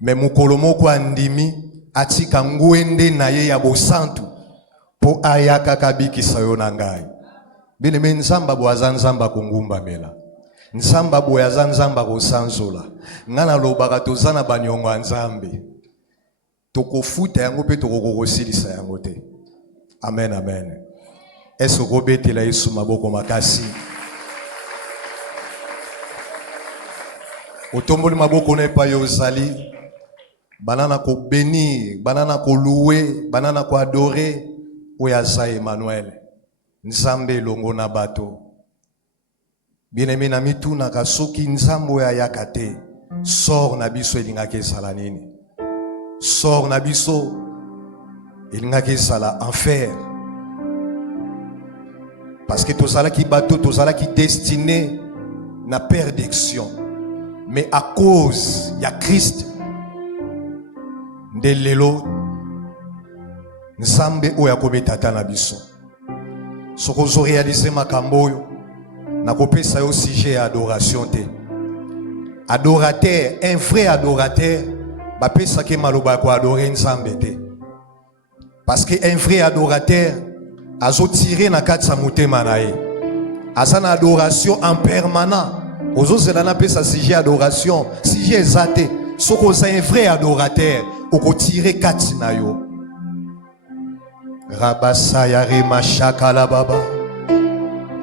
Mais mukolo moko andimi atika ngwende na ye ya bosantu po ayaka kabikisa yo na ngai. Bine me nzamba boaza nzamba kongumba mela. Nzamba boaza nzamba kosanzola. Ngana lobaka tozana banyongo nzambe. Tokofuta yango pe tokokosilisa yango te. Amen, amen. Est-ce que betela Yesu maboko makasi? Otomboli maboko na pa yozali. Banana ko bénir, banana ko louer, banana ko adorer. Oyaza Emmanuel. Nzambe longo na bato. Bien-aimé na mituna ka soki nzambo ya yakate. Sors na biso elingaki sala nini. Sors na biso elingaki sala enfer. Parce que tozala ki bato, tozala ki destiné na perdition. Mais à cause ya Christ de lelo nzambe oya kometata na biso. Soko zo réaliser makambo yo na kopesa yo sujet ya adoration te. Adorateur, un vrai adorateur, ba pesa ke maloba ko adorer nzambe te. Parce que un vrai adorateur azo tirer na kati sa motema na ye. Azana adoration en permanent. Ozo zelana pesa sujet adoration, sujet ezate. Soko za un vrai adorateur, oko tirer kati na yo. Rabasaya rema shakala baba.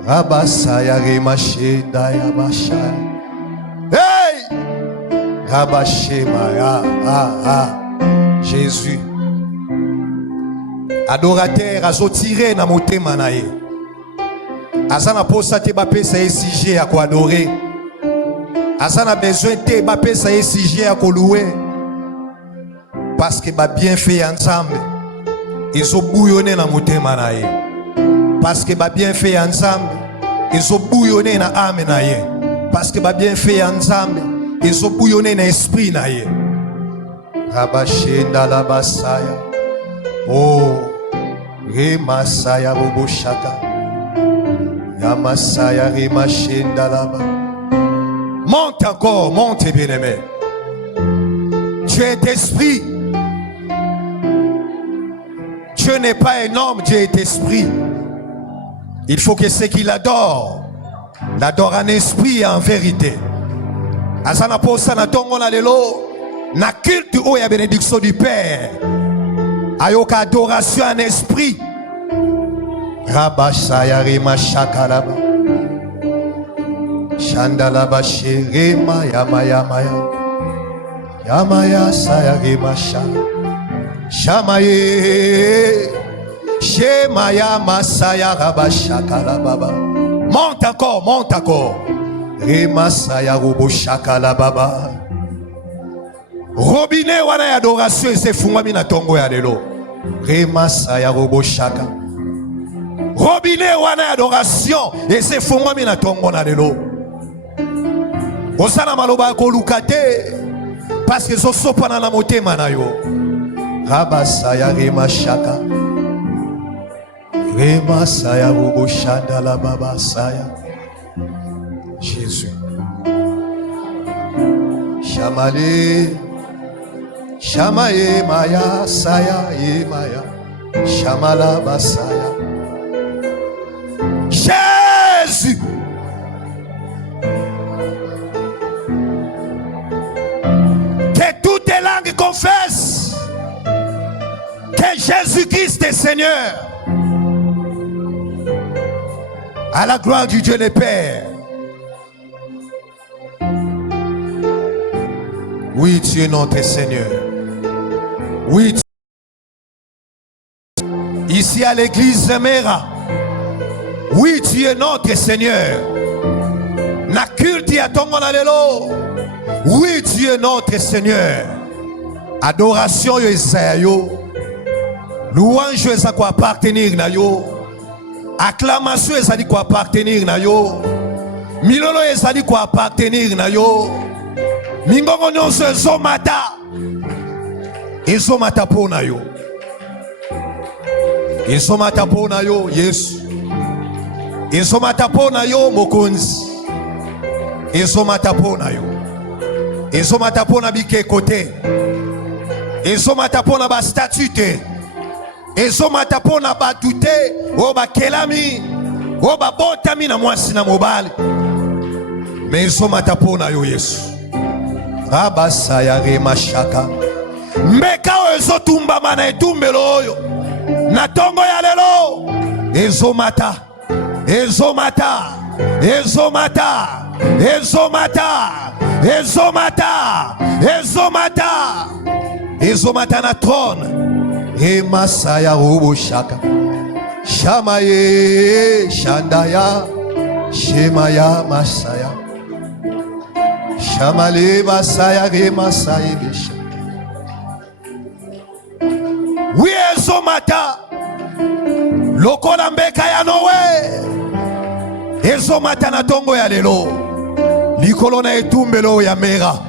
Rabasaya rema shenda ya basha. Hey! Rabashema ya Jésus. Adorateur azo tiré na motema na ye. Azana posa te ba pesa SIG ya ko adorer. Azana besoin te ba pesa SIG ya ko louer. Parce que ba bien fait ensemble. Ils ont bouillonné na motema na ye. Parce que ba bien fait ensemble. Ils ont bouillonné na âme na ye. Parce que ba bien fait ensemble. Ils ont bouillonné na esprit na ye. Rabashenda la basaya. Oh, Remasaya Roboshaka. Yamasaya Remashenda là-bas. Monte encore, monte bien-aimé. Tu es esprit. Dieu n'est pas un homme, Dieu est esprit. Il faut que ceux qui l'adorent l'adorent en esprit et en vérité. Asana posa na tongo na lelo na culte o ya bénédiction du Père. Ayoka adoration en esprit. Rabashaya rema shakalaba. Shandalaba sherema yama yama ya. Yamaya saya rema shala. Shamaye Shemaya Masaya Rabashakala Baba. Monte encore, monte encore. Remasaya Roboshakala Baba. Robinet wana ya adoration se fungwami na tongo ya lelo. Remasaya Roboshaka. Robinet wana ya adoration se fungwami na tongo na lelo. Osana maloba ko lukate parce que so sopana na motema na yo. Rabasaya Remashaka Remasaya Roboshanda la Babasaya. Jésus. Shamale Shamaye Maya Saya Maya Shamala Basaya. Jésus. Que toutes les langues confessent que Jésus-Christ est Seigneur. À la gloire du Dieu le Père. Oui, tu es notre Seigneur. Oui, ici à l'église Mera. Oui, tu es notre Seigneur. Na culte à ton lelo. Oui, tu es notre Seigneur. Adoration yo. Louange eza ko appartenir na yo. Acclamation eza ko appartenir na yo. Milolo eza ko appartenir na yo. Mingongo nyonso ezomata. Ezomata pona yo. Ezomata pona yo Yesu. Ezomata pona yo Mokonzi. Ezomata pona yo. Ezomata pona bike kote. ezomata pona ba statute, ezomata pona ba dute, o ba kelami, o ba botami na mwasi na mobali. Mais ezomata pona yo Yesu. Rabasa ya remashaka. Mbeka ezotumba mana etumbelo oyo. Na tongo ya lelo. Ezomata. Ezomata. Ezomata. Ezomata. Ezomata. Ezomata. Ezomata na trône. E masaya robo shaka. Shamaye shandaya. Shemaya masaya. Shamale masaya re masaya besha. Oui ezomata. Lokola mbeka ya Noé. Ezomata na tongo ya lelo. Likolo na etumbelo ya mera.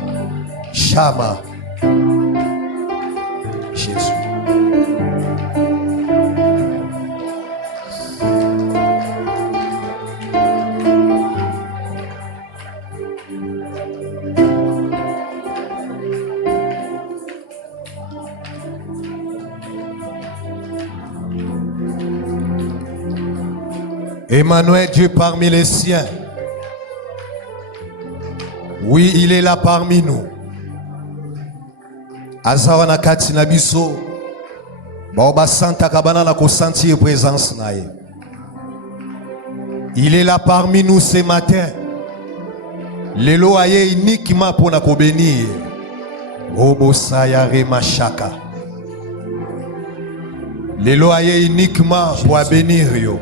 Shama. Jésus. Emmanuel, Dieu parmi les siens. Oui, il est là parmi nous. Azawana kati na biso. Baoba santa kabana na ko sentir présence nae. Il est là parmi nous ce matin. Lelo aye uniquement pour na ko bénir. Robo sayare machaka. Lelo aye uniquement pour bénir yo.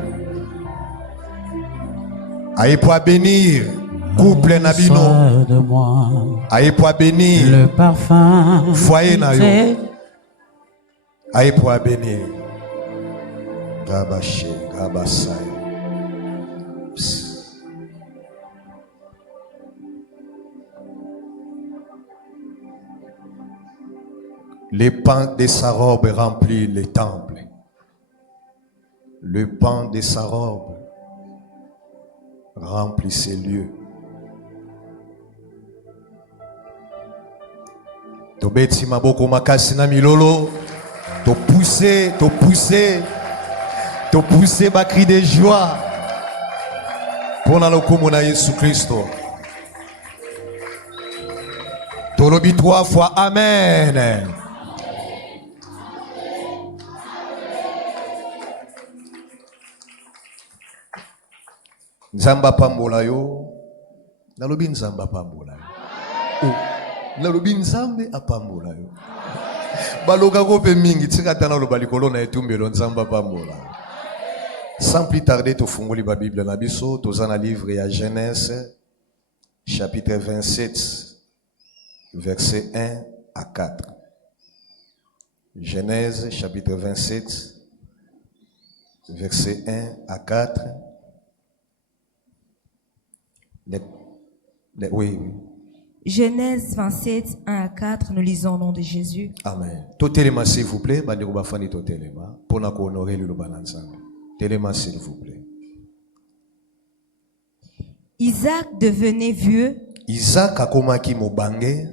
Aïe pour bénir couple nabino. Aïe pour bénir le parfum foyer na yo. Aïe pour bénir Gabaché Gabasai. Les pans de sa robe remplit les temples. Le pan de sa robe remplit ces lieux. Tobeti maboko makasi na milolo. To pousser ba cri de joie. Pour na lokomo na Yesu Christo. Tolobi 3 fois amen. Nzamba pambola yo. Nalobi nzamba pambola yo. Nalobi nzambe apambola yo. Baloga gope mingi tsikata na loba likolo na etumbelo nzamba pambola. Sans plus tarder tofungoli ba Bible na biso toza na livre ya Genèse chapitre 27 verset 1 à 4. Genèse chapitre 27 verset 1 à 4. Oui. Genèse 27, 1 à 4, nous lisons au nom de Jésus. Amen. Totelema s'il vous plaît, bandeko bafani totelema pour na ko honorer le bananzambe. Telema s'il vous plaît. Isaac devenait vieux. Isaac akomaki mobange.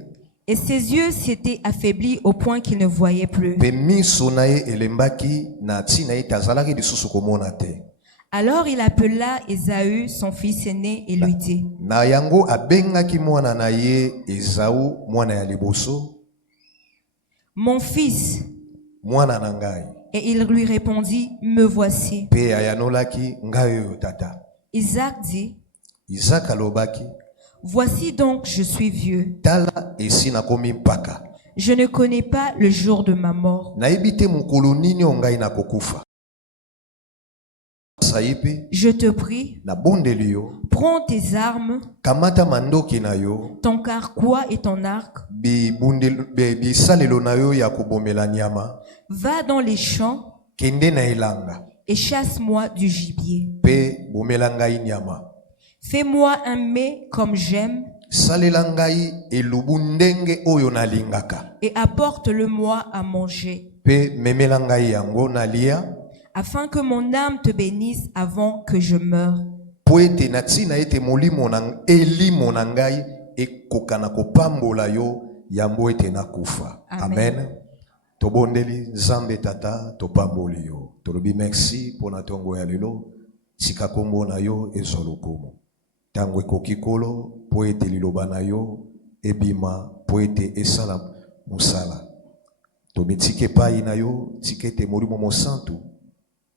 Et ses yeux s'étaient affaiblis au point qu'il ne voyait plus. Pe miso na ye elembaki na tina ye tazalaki lisusu komona te. Alors il appela Ésaü, son fils aîné, et lui dit: Na yango abengaki mwana na ye Esaü mwana ya liboso. Mon fils. Mwana na ngai. Et il lui répondit: Me voici. Pe ayanolaki ngai oyo tata. Isaac dit: Isaac alobaki: Voici donc je suis vieux. Tala esi nakomi mpaka. Je ne connais pas le jour de ma mort. Nayebi te mokolo nini ngai nakokufa. Je te prie, prends tes armes, ton carquois et ton arc, va dans les champs et chasse-moi du gibier. Fais-moi un mets comme j'aime et apporte-le-moi à manger, afin que mon âme te bénisse avant que je meure. Amen. Tobondeli Nzambe tata topamboli yo. Tolobi merci pour na tongo ya lelo. Tika kombo na yo ezolokomo. Tango kokikolo po ete liloba na yo ebima po ete esala musala. Tomitike pai na yo tikete molimo mosantu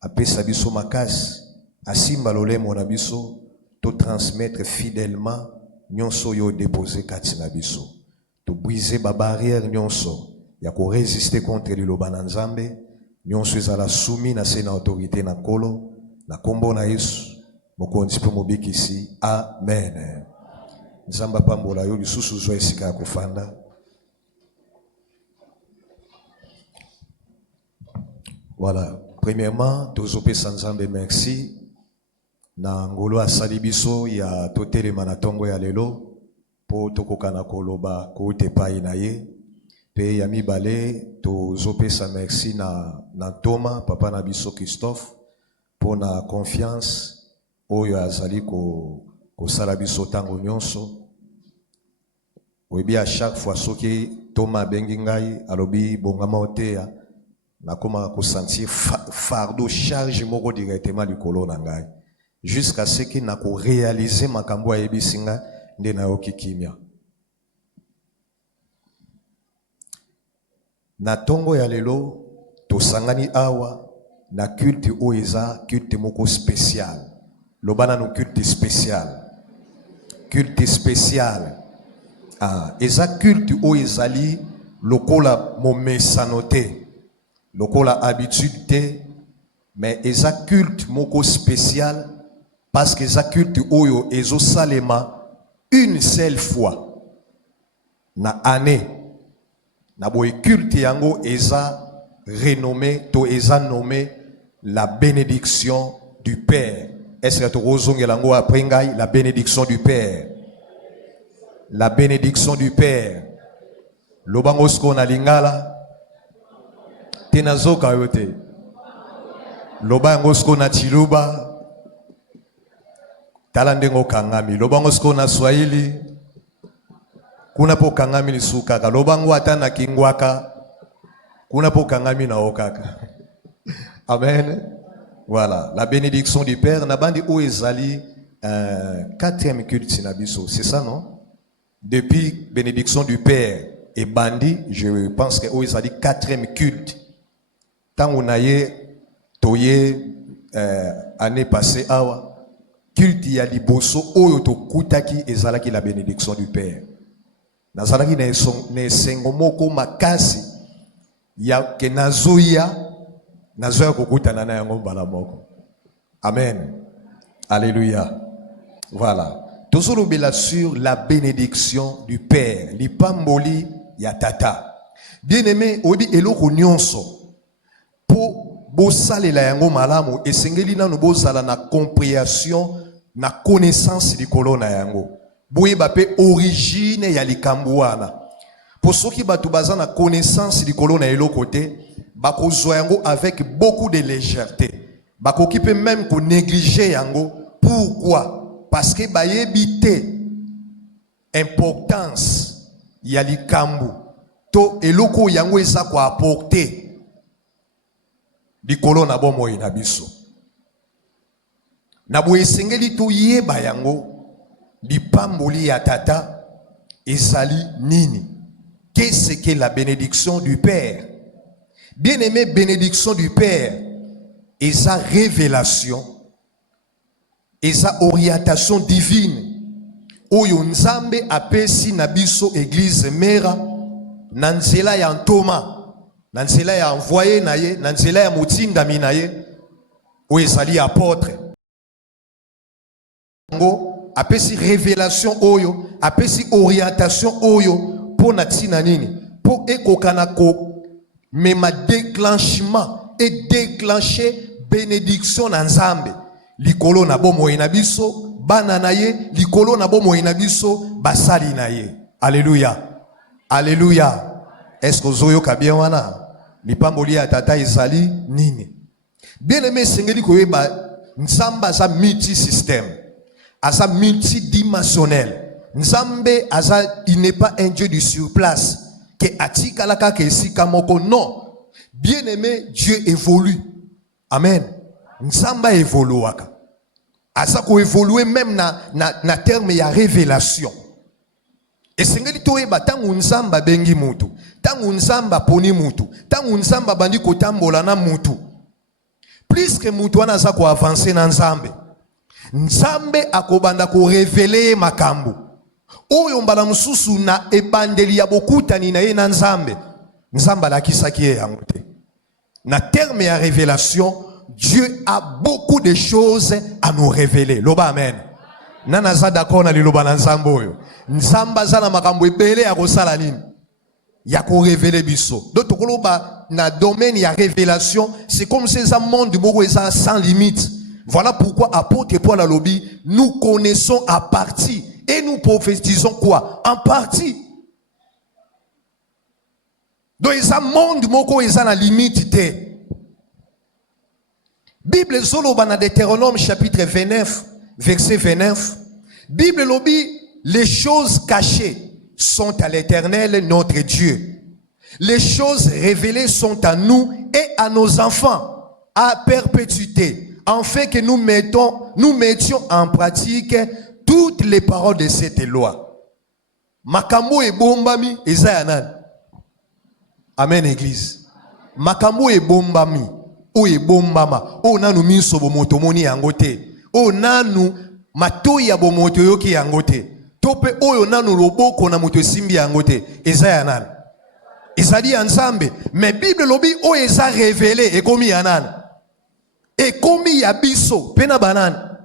apesa biso makasi asimba lolemo na biso to transmettre fidèlement nyonso yo déposer kati na biso. To briser ba barrière nyonso ya ko résister contre liloba na Nzambe nyonso ezala soumis na sena autorité na kolo na kombo na Yesu mokonzi pe mobikisi amen. Nzamba pambola yo lisusu zo esika ya kofanda. Voilà, premièrement tozope Nzambe merci na ngolo asali biso ya totelema na tongo ya lelo po tokoka na koloba ko te pai na ye pe ya mibale tozope sa merci na Thomas papa na biso Christophe po na confiance oyo azali ko sala biso tango nyonso. Oyebi à chaque fois soki Thomas bengi ngai alobi bongama oteya nakoma ko sentir fardeau charge moko directement likolo na ngai jusqu'à ce que na ko réaliser makambo ayebi singa nde na yoki kimia. Na tongo ya lelo tosangani awa na culte oeza culte moko spécial. Lobana no culte spécial. Culte spécial. Ah, eza culte oezali lokola momesanote. Lokola habitude te, mais eza culte moko spécial parce que eza culte oyo ezo salema une seule fois na année. Na boy culte yango eza renommé to eza nommé la bénédiction du Père. Est-ce que tu rozongelango après ngai la bénédiction du Père? La bénédiction du Père. Lobangosko na lingala tenazoka yote. Lobangosko na chiluba talandengo kangami. Lobangosko na Swahili kuna po kangami ni sukaka. Lobango ata na kingwaka kuna po kangami na okaka. Amen. Voilà, la bénédiction du Père. Nabandi ou ezali 4e culte sinabiso. C'est ça, non? Depuis bénédiction du Père et bandi, je pense que ou ezali 4e culte. Tant on a eu toye année passée awa culte ya liboso oyo to kutaki ezalaki la bénédiction du Père. Nazalaki ne sengo moko makasi ya ke nazoya kokutana na yango mbala moko. Amen. Alléluia. Voilà. Tozolobela sur la bénédiction du Père. Lipamboli ya tata. Bien-aimé, obi eloko nyonso. Po bosalela yango malamu esengeli nanu bozala na compréhension na connaissance likolo na yango. Boyeba pe origine ya likambo wana. Po soki batu baza na connaissance likolo na eloko te, bakozwa yango avec beaucoup de légèreté. Bakoki pe même ko négliger yango. Pourquoi? Parce que bayebi te importance ya likambo to eloko yango eza ko apporter likolo na bomo na biso. Na bo esengeli to yeba yango lipamboli ya tata ezali nini? Qu'est-ce que la bénédiction du Père? Bien-aimé, bénédiction du Père et sa révélation et sa orientation divine. Oyo Nzambe apesi na biso église mera na nzela ya Thomas. Na nzela ya envoyé na ye, na nzela ya motindami na ye, o ezali apôtre. Ngo apesi révélation oyo, apesi orientation oyo po na tina nini? Po ekokana ko mema déclenchement et déclencher bénédiction na Nzambe. Likolo na bomo na biso, bana na ye, likolo na bomo na biso, basali na ye. Alléluia. Alléluia. Est-ce que zoyo kabien wana? Lipamboli ya tata ezali nini? Bien aimé sengeli koyeba Nzambe aza multi-système. Aza multidimensionnel. Nzambe aza, il n'est pas un Dieu du surplace. Que atika laka ke esika moko non. Bien-aimé, Dieu évolue. Amen. Nzamba évoluaka. Asa ko évoluer même na terme ya révélation. Et sengeli toyeba tangu nzamba bengi mutu, tangu nzamba poni mutu, tangu nzamba bandi kotambola na mutu. Plus que mutu wana za ko avancer na nzambe. Nzambe akobanda ko révéler makambo. Oyo mbala mususu na ebandeli ya bokutani na ye na nzambe. Nzamba la kisaki ye yango te. Na terme ya révélation, Dieu a beaucoup de choses à nous révéler. Loba amen. Nana za d'accord na liloba na nzambe oyo. Nzamba za na makambo ebele ya kosala nini? Ya ko révéler biso. Donc tokoloba na domaine ya révélation, c'est comme ces monde du moko eza sans limite. Voilà pourquoi apôtre Paul a lobby, nous connaissons à partie et nous prophétisons quoi? En partie. Donc eza monde du moko eza na limite te. Bible zoloba na Deutéronome chapitre 29 verset 29. Bible lobby, les choses cachées sont à l'Éternel notre Dieu. Les choses révélées sont à nous et à nos enfants à perpétuité, en fait que nous mettions en pratique toutes les paroles de cette loi. Makambo e bombami ezayanan. Amen église. Makambo e bombami. O e bombama. O nanu minso bomoto moni yangote. O nanu matoya bomoto yoki yangote. Tope oyo nanu loboko na moto simbi yangote. Ezayanan. Ezali ensemble. Mais Bible lobi o eza révélé et komi yanan. Et komi yabiso pena banan.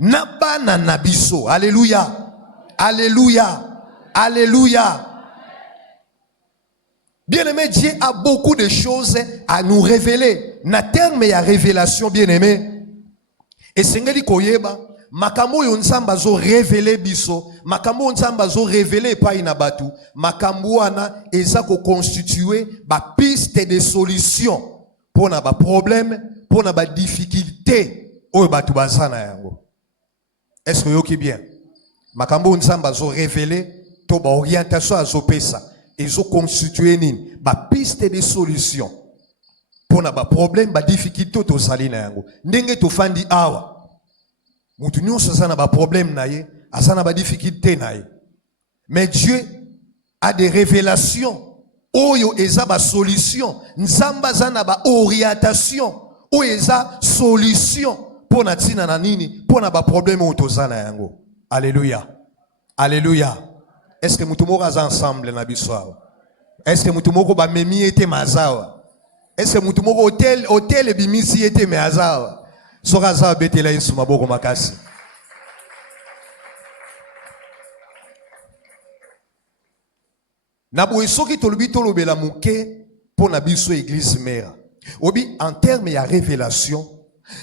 Na bana nabiso. Alléluia. Alléluia. Alléluia. Bien-aimé, Dieu a beaucoup de choses à nous révéler. Na terme ya révélation, bien-aimé. Et sengeli koyeba, makambo yo nzamba zo révéler biso, makambo nzamba zo révéler pa inabatu, makambo wana eza ko constituer ba piste de solution pour na ba problème, pour na ba difficulté oyo batu bazana yango. Est-ce que yoki bien? Makambo nzamba zo révéler to ba orientation azo pesa. Ils ont constitué une piste de solution pour na problème, ba difficulté to salina yango. Ndenge to fandi awa. Mutu nyonso sana ba problème na ye, asana ba difficulté na ye. Mais Dieu a des révélations. Oyo eza ba solution. Nzamba zana ba orientation. Oyo eza solution pour na tina na nini, pour na ba problème to zana yango. Alléluia. Alléluia. Est-ce que nous sommes ensemble na biso? Est-ce que nous sommes ba memi ete mazawa? Est-ce que nous sommes hôtel bimisi ete mazawa? Soraza betela yesu maboko makasi. Na bo soki tolobi tolobela muke pour na biso église mère. Obi en termes ya révélation,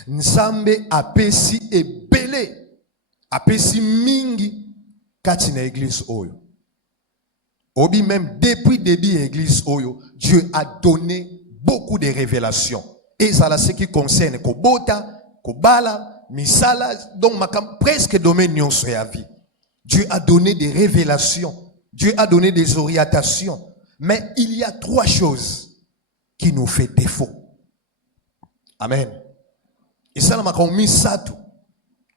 Nzambe apesi ebele, apesi mingi kati na église oyo. Obi même depuis début église oyo, Dieu a donné beaucoup de révélations. Et ça là ce qui concerne Kobota, Kobala, Misala, donc presque domaine nyonso ya vie. Dieu a donné des révélations. Dieu a donné des orientations. Mais il y a trois choses qui nous fait défaut. Amen. Et ça là on mis ça tout.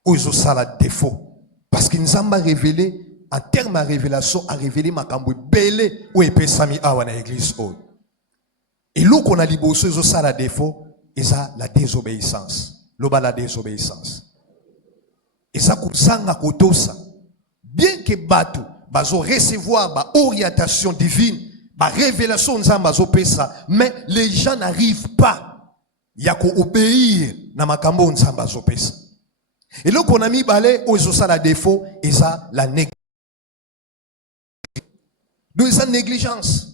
Ozo sala défaut. Parce qu'il nous a révélé en termes de révélation, a révélé makambo belé ou epesami awa na église o. Et l'eau qu'on a liboso eso ça la défaut, et ça la désobéissance. Loba la désobéissance. Et ça kusanga kotosa. Bien que batu bazo recevoir ba orientation divine, ba révélation nzamba zo pesa, mais les gens n'arrivent pas ya ko obéir na makambo nzamba zo pesa. Et l'eau qu'on a mis balé ou eso ça la défaut, et ça la négligence. Donc ça négligence.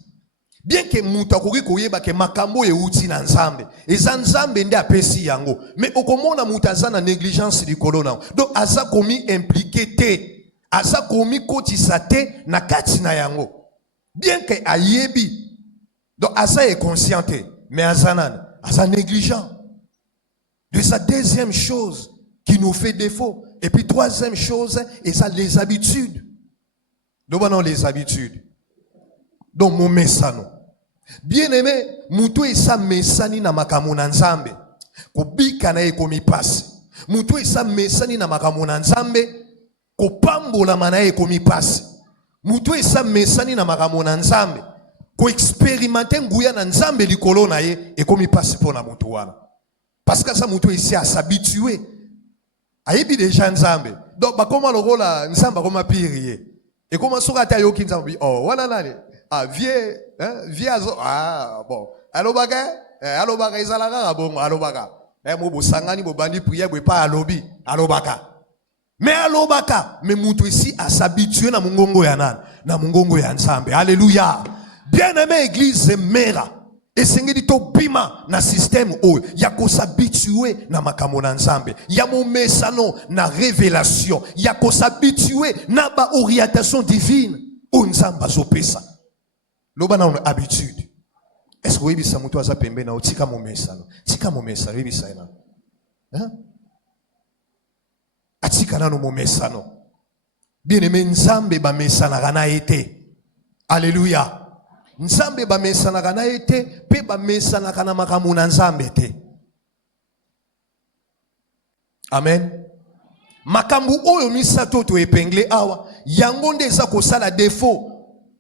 Bien que mutakoki koyeba ke makambo e uti na nzambe, eza nzambe nde apesi yango, mais okomona mutaza na négligence likolo na. Donc aza komi impliqué te, aza komi kotisa te na kati na yango. Bien que ayebi, donc aza est conscient te, mais aza négligent. De sa deuxième chose qui nous fait défaut, et puis troisième chose, et ça les habitudes. Donc non les habitudes. Donc mon message. Bien aimé, mutu esa mesani na makambo na Nzambe. Kobika na ye komi pasi. Mutu esa mesani na makambo na Nzambe. Kopambola na ye komi pasi. Mutu esa mesani na makambo na Nzambe. Ko expérimenter nguya na Nzambe likolo na ye ekomi pasi pona mutu wana. Parce que ça mutu esi s'habituer. Ayebi déjà Nzambe. Donc bakoma lokola Nzambe koma pirier. Et comment soka ta yoki Nzambe? Oh, wana nani? Ah, vieux, hein, vieux azo. Ah, bon. Allo baga izalaka bon, allo baga. Mo bo sangani bo bandi prière bo pas alobi, allo baga. Mais allo baga, mais mutu ici à s'habituer na mungongo ya nani? Na mungongo ya Nzambe. Alléluia. Bien-aimé église mera. Et sengeli to bima na système o ya ko s'habituer na makambo na Nzambe. Ya mo mesano na révélation. Ya ko s'habituer na ba orientation divine. O Nzamba zopesa. Loba na habitude. Est-ce que vous avez mutu aza pembe na otika mo mesano? Tika mo mesano ebisa ina. Hein? Atika na no mo mesano. Bien-aimé Nzambe ba mesana kana ete. Alléluia. Nzambe ba mesana kana ete pe ba mesana kana makambo na Nzambe te. Amen. Makambo oyo misato to epengle awa yango nde eza kosala défaut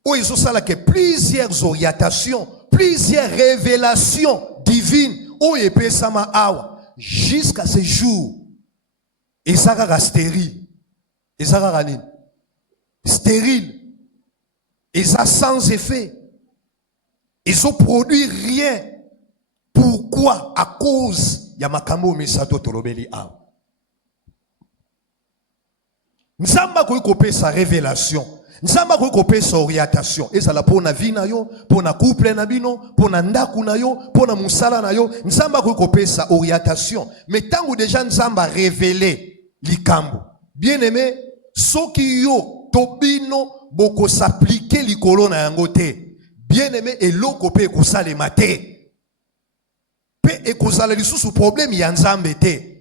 oyo ezosala ke plusieurs orientations, plusieurs révélations divines oyo epesama awa jusqu'à ce jour ezaka stérile. Ezaka nini? Stérile. Eza sans effet. Ils ont produit rien. Pourquoi? À cause ya makambo misato tolobeli awa. Nzamba ko kopé sa révélation. Nzamba ko kopé sa orientation. Et ça la pona vie na yo, pona couple na bino, pona ndaku na yo, pona musala na yo. Nzamba ko kopé sa orientation. Mais tant que déjà Nzamba révélé likambo. Bien aimé, soki yo tobino boko s'appliquer likolo na yango te. Bien aimé, et l'oko pe kozale mate. Pe e kozale lisusu problème ya Nzambe te.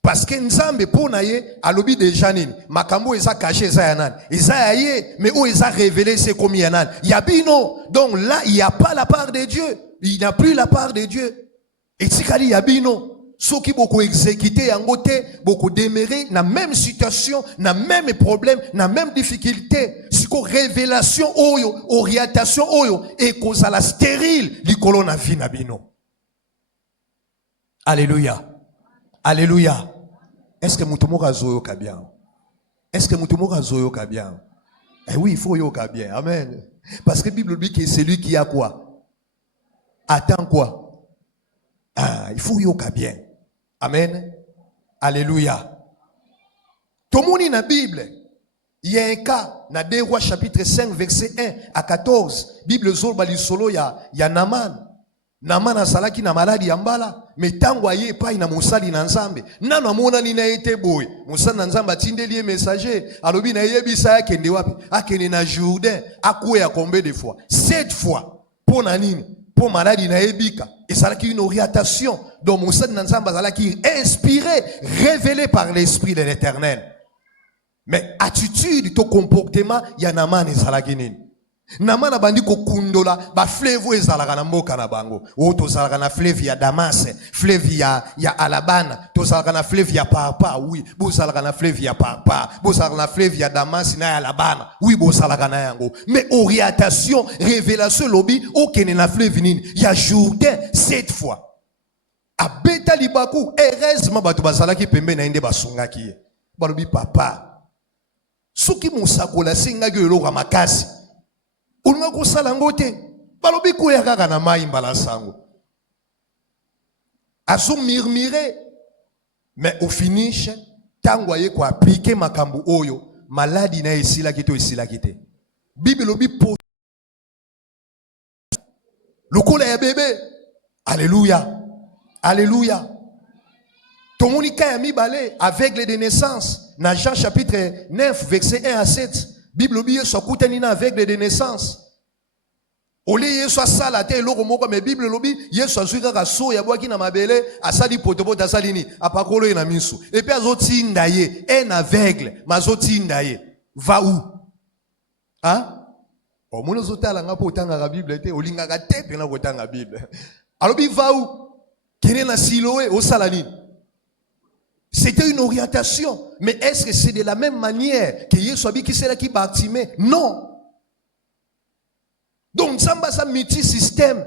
Parce que Nzambe pona ye alobi déjà nini. Makambo eza caché eza ya nani. Eza ya ye, mais o eza révélé c'est comme ya nani. Yabino. Donc là, il n'y a pas la part de Dieu. Il n'y a plus la part de Dieu. Et tikali yabino. Ceux qui beaucoup exécuté en côté, beaucoup déméré, na même situation, na même problème, na même difficulté. Si ko révélation oyo, orientation oyo, et cause à la stérile, l'icolo na vie na bino. Alléluia. Alléluia. Est-ce que mutumoka zoyo kabien? Est-ce que mutumoka zoyo kabien? Eh oui, il faut yo kabien. Amen. Parce que la Bible dit que c'est lui qui a quoi? Attends quoi? Ah, il faut yo kabien. Amen. Alléluia. Tout le monde dans la Bible, il y a un cas, dans 2 Rois chapitre 5, verset 1 à 14. Bible zolba li solo ya Naman. Naman asalaki na maladi ya mbala. Mais tango aye pa ina musali na Nzambe. Nano amona ni na ete boy. Musali na Nzambe atindeli messager. Alobi na yebisa yake ndi wapi? Akene na Jourdain. Akwe ya combien de fois? 7 fois. Pour na nini? Pour maladi na ebika. Et ça a une orientation dont Moussa Nzamba qui est inspiré, révélé par l'Esprit de l'Éternel. Mais attitude, ton comportement, il y a Naman et Salaginin. Naman a bandi ko kundola, ba fleuve ezalaka na mboka na bango. O to zalaka na fleuve ya Damas, fleuve ya Alabana, to zalaka na fleuve ya Papa, oui, bo zalaka na fleuve ya Papa, bo zalaka na fleuve ya Damas na Alabana, oui, bo zalaka na yango. Mais orientation, révélation lobby, okene na fleuve nini, ya Jourdain 7 fois. A beta libaku, heureusement batu bazalaki pembe na inde basungaki. Balobi papa. Soki musakola singaki eloko makasi. Unga kusala ngote balobi kuya kaka na mai mbala sango azo murmurer mais au finish tango aye ko appliquer makambu oyo maladi na esila kite Bible lobi po lokola ya bébé. Alléluia. Alléluia. Tomonika ya mibale aveugle de naissance na Jean chapitre 9 verset 1 à 7. Bible lobi yeso kutani na aveugle de naissance. Ole yeso asala te eloko moko mais Bible lobi yeso azuka ka so ya bwaki na mabele asali potopota asali ni apakolo na miso. Et puis azotinda ye un aveugle mazotinda ye va où? Hein? O mono zotala nga po tanga la Bible te olinga ka te pena ko tanga Bible. Alors il va où? Kene na Siloé au Salani. C'était une orientation, mais est-ce que c'est de la même manière que Yesu qui c'est là qui baptisé? Non. Donc samba sa multi système.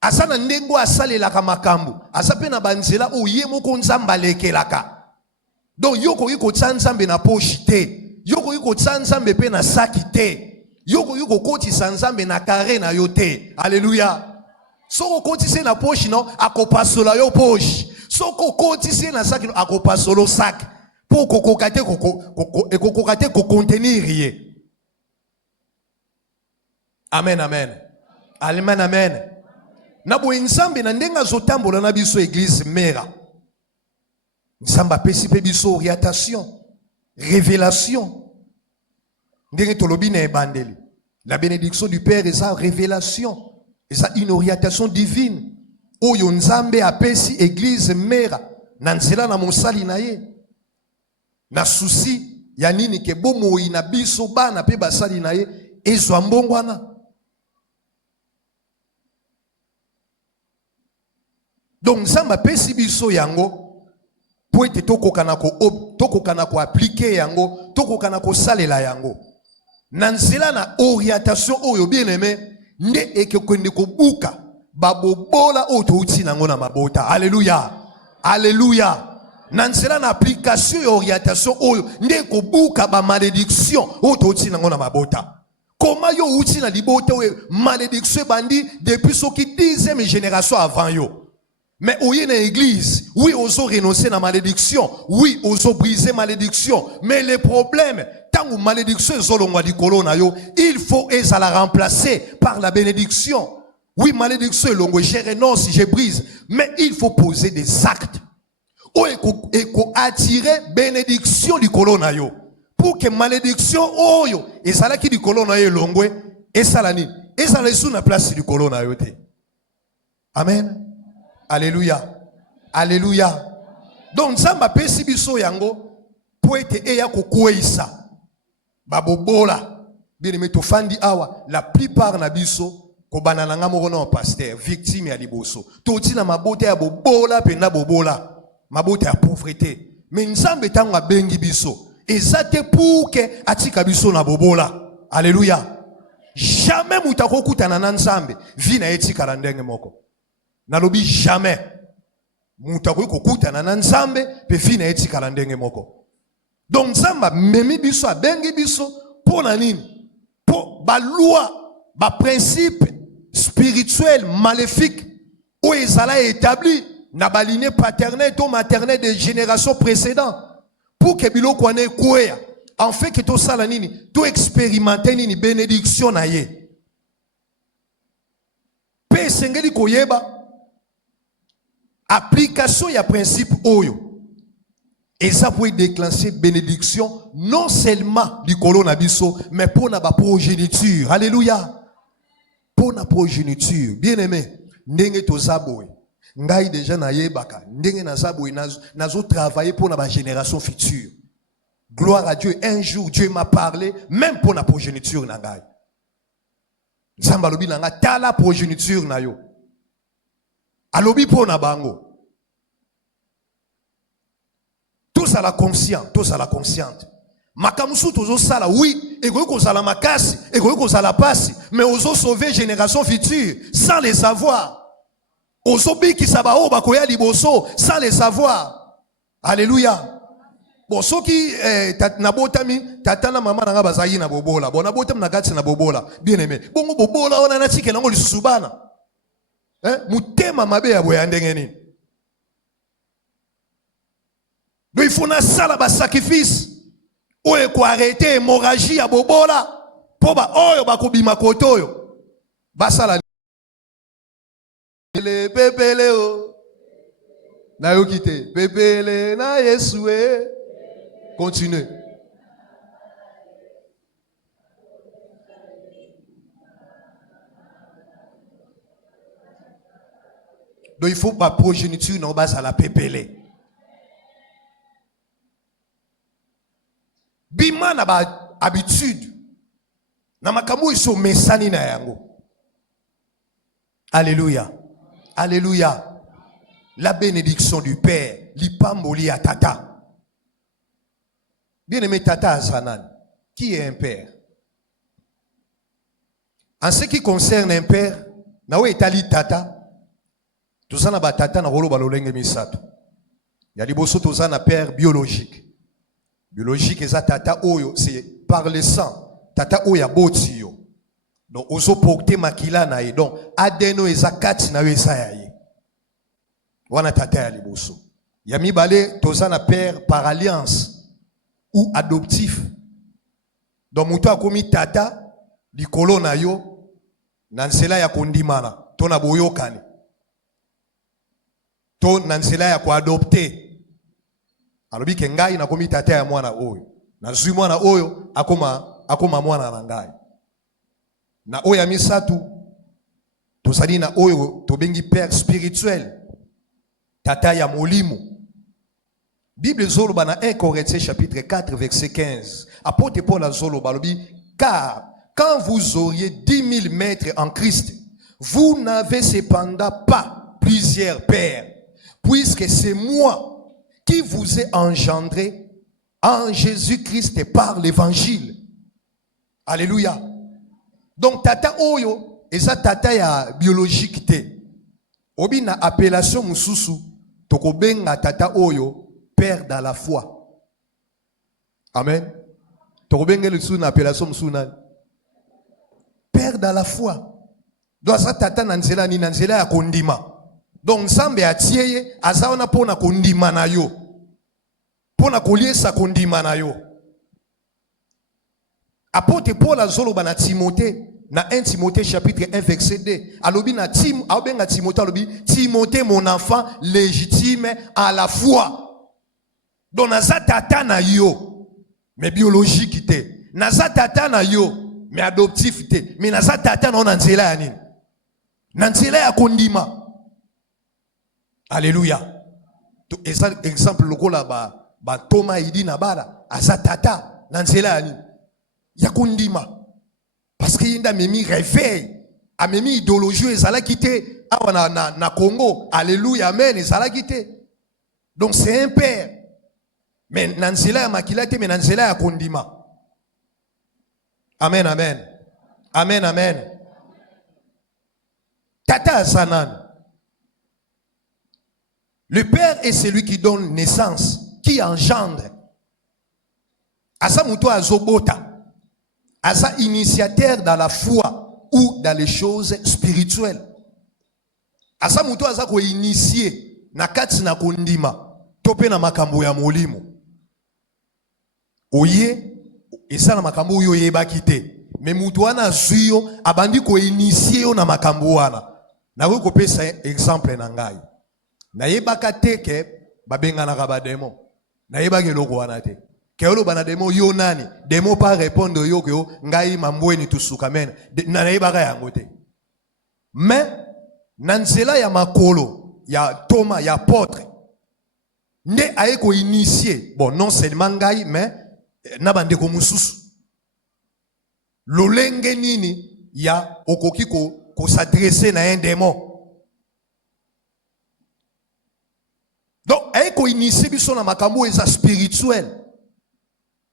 Asana ndengo asale la kamakambu. Asape na banzela o yemo ko nzamba lekelaka. Donc yoko yiko tsanzambe na poche te. Yoko yiko tsanzambe pe na saki te. Yoko koti sanzambe na kare na yote. Alléluia. Soko koti se na poche non akopasola yo poche. Soko koti se na saki akopasolo sac. Pour kokokate kokokate ko contenir rien. Amen amen. Amen amen. Na bo nzambe na ndenga zotambola na biso église mera. Nzamba pesi pe biso orientation, révélation. La bénédiction du Père est sa révélation, et ça une orientation divine. Oyo nzambe apesi église mera nanzela na mosali na ye. Na souci ya nini ke bomo ina biso bana pe basali na ye ezwa mbongwana. Donc nzambe apesi biso yango pour être toko kanako appliquer yango, toko kanako salela yango. Nanzela na orientation oyo bien aimé, nde ekekwende ko buka babobola otouti nango na mabota. Alléluia. Alléluia. Nanzela na application et orientation oyo nde ko buka ba malédiction otouti nango na mabota. Comment yo uti na libota oyo malédiction bandi depuis ce qui 10e génération avant yo. Mais où y a une église, oui, oso renoncer la malédiction, oui, oso briser malédiction. Mais le problème, tant que malédiction il faut la remplacer par la bénédiction. Oui, malédiction, je renonce, je brise. Mais il faut poser des actes. Ou attirer bénédiction du colonayo. Pour que malédiction, oh yo, et ça là qui du colonayo longwe, et ça là ni, et ça là sous la place du colonayo. Amen. Alléluia. Alléluia. Donc, Nzamba pesi biso yango pour être eya kokwesa. Babobola. Bien aimé to fandi awa, la plupart na biso ko banana ngamoro na pasteur, victime ya liboso. To tina mabote ya bobola pe na bobola. Mabote ya pauvreté. Mais Nzambe tanga bengi biso. Ezate pour que atika biso na bobola. Alléluia. Jamais mutakokuta na Nzambe vina etika la ndenge moko. Nalobi jamais. Mutakoy kokuta na nzambe pe fina etika la ndenge moko. Donc nzamba memi biso abengi biso pour na nini? Pour ba loi, ba principe spirituel maléfique ou ezala établi na ba lignée paternelle ou maternelle des générations précédentes pour que biloko ane kwea en fait que to sala nini to expérimenter nini bénédiction na ye. Pe sengeli koyeba application ya principe oyo et ça peut déclencher bénédiction non seulement du colonabiso mais pour na ba progéniture. Alléluia. Pour na progéniture. Bien aimé, ndenge to zaboy ngai déjà na yebaka ndenge na zaboy nazo travailler pour na ba génération future. Gloire à Dieu, un jour Dieu m'a parlé même pour na progéniture na ngai. Nzamba lobi na nga tala progéniture na yo. Alobi po na bango. Tous à la consciente, tous à la consciente. Makamusu tozo sala oui, ego ko sala makasi, ego ko sala pasi, mais ozo sauver génération future sans les savoir. Ozo biki sabao bakoya liboso sans les savoir. Alléluia. Bon soki nabotami tatana mama nanga bazayi na bobola. Bon nabotami na gati na bobola. Bien aimé. Bongo bobola ona na tike nango lisusubana. Mutema mabe ya boya ndenge nini. Donc il faut na sala ba sacrifice. Oye ko arrêter hémorragie ya bobola. Po ba oyo bakobima kotoyo. Basala le pepele o. Na yo kite pepele na Yesue. Continue. Donc il faut pas progéniture non bas à la pépélé. Bima n'a pas habitude. Na makambo iso mesani na yango. Alléluia. Alléluia. La bénédiction du Père, l'ipamboli à tata. Bien-aimé tata Azanan, qui est un père? En ce qui concerne un père, na we etali tata, tozana ba tata na rolo balolenge misato. Ya liboso tozana père biologique. Biologique eza tata oyo, c'est par le sang. Tata oyo boti yo. Donc ozo porter makila na ye. Donc adeno eza kati na yo eza ya ye. Wana tata ya liboso. Ya mibale tozana père par alliance ou adoptif. Donc muto akomi tata likolo na yo nansela ya kondimana to na boyokani. To nansela ya ko adopter. Alobi ke ngai nakomi tata ya mwana oyo. Na zui mwana oyo akoma mwana na ngai. Na oyo ya misatu tozali na oyo tobengi père spirituel. Tata ya molimo. Bible zoloba na 1 Corinthiens chapitre 4 verset 15. Apôtre Paul a zoloba lobi, car quand vous auriez 10 000 maîtres en Christ, vous n'avez cependant pas plusieurs pères, puisque c'est moi qui vous ai engendré en Jésus-Christ par l'évangile. Alléluia. Donc tata oyo, eza tata ya biologique te. Obi na appellation mususu, tokobenga tata oyo, père dans la foi. Amen. Tokobenga le sou na appellation mususu na père dans la foi. Donc ça tata nanzela ni nanzela ya kondima. Donc nzambe atieye azaona pona kondima na yo. Pona koliesa kondima na yo. Apôtre Paul azoloba na Timothée na 1 Timothée chapitre 1 verset 2. Alobi na Timothée alobi Timothée mon enfant légitime à la foi. Donc naza tata na yo mais biologique te. Naza tata na yo mais adoptif te. Mais naza tata na nzela ya nini? Na nzela ya kondima. Alléluia. Exemple lokola ba Thomas idi na bala aza tata na nzela ya nini? Ya kondima. Parce qu'il y a memi réveil, a memi idéologie ezala quitté na Congo. Alléluia, amen, ezala quitté. Donc c'est un père. Mais nansela ya makilate mais nansela ya kondima. Amen, amen. Amen, amen. Tata Sanan. Le père est celui qui donne naissance, qui engendre. Asa muto azobota. Asa initiateur dans la foi ou dans les choses spirituelles. Asa muto asa ko initier na kati na kondima tope na makambo ya molimo. Oye esa na makambo oyo yebaki te. Mais muto wana zuyo abandi ko initier yo na makambo wana. Na ko pesa exemple na ngai. Na yebaka te ke babengana ka ba demo. Na yebaki loko wana te. Keolo bana demo yo nani demo pas répondre yo ke yo ngai mambweni tusuka men na yebaka yango te. Mais nanzela ya makolo ya Thomas ya apôtre nde aeko initier bon non seulement ngai mais na bandeko mususu lolenge nini ya okoki ko s'adresser na un démon. Donc aeko initier biso na makambo eza spirituel.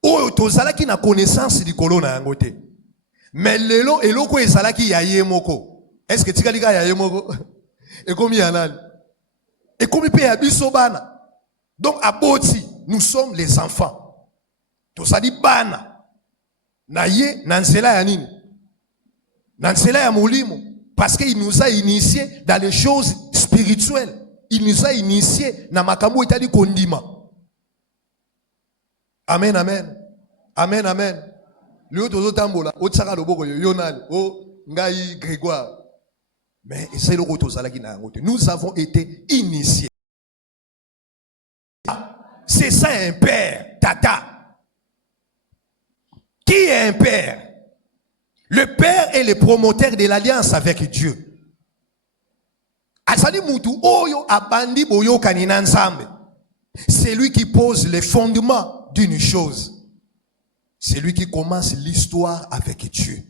Oyo tozalaki na connaissance likolo na yango te. Mais lelo eloko ezalaki ya ye moko. Est-ce que tikalika ya ye moko? Ekomi yanali. Ekomi pe ya biso bana. Donc aboti, nous sommes les enfants. Tozali bana. Na ye na nzela ya nini? Na nzela ya molimo. Parce qu'il nous a initiés dans les choses spirituelles. Il nous a initiés na makambo etali kondima. Amen, amen. Amen, amen. Le tozo tambola, o tsaka loboko yonali, o ngai Grégoire. Mais c'est le retour zalaki na ngote. Nous avons été initiés. C'est ça un père, tata. Qui est un père? Le père est le promoteur de l'alliance avec Dieu. Asali mutu oyo abandi boyo kanina nzambe. C'est lui qui pose les fondements d'une chose. C'est lui qui commence l'histoire avec Dieu.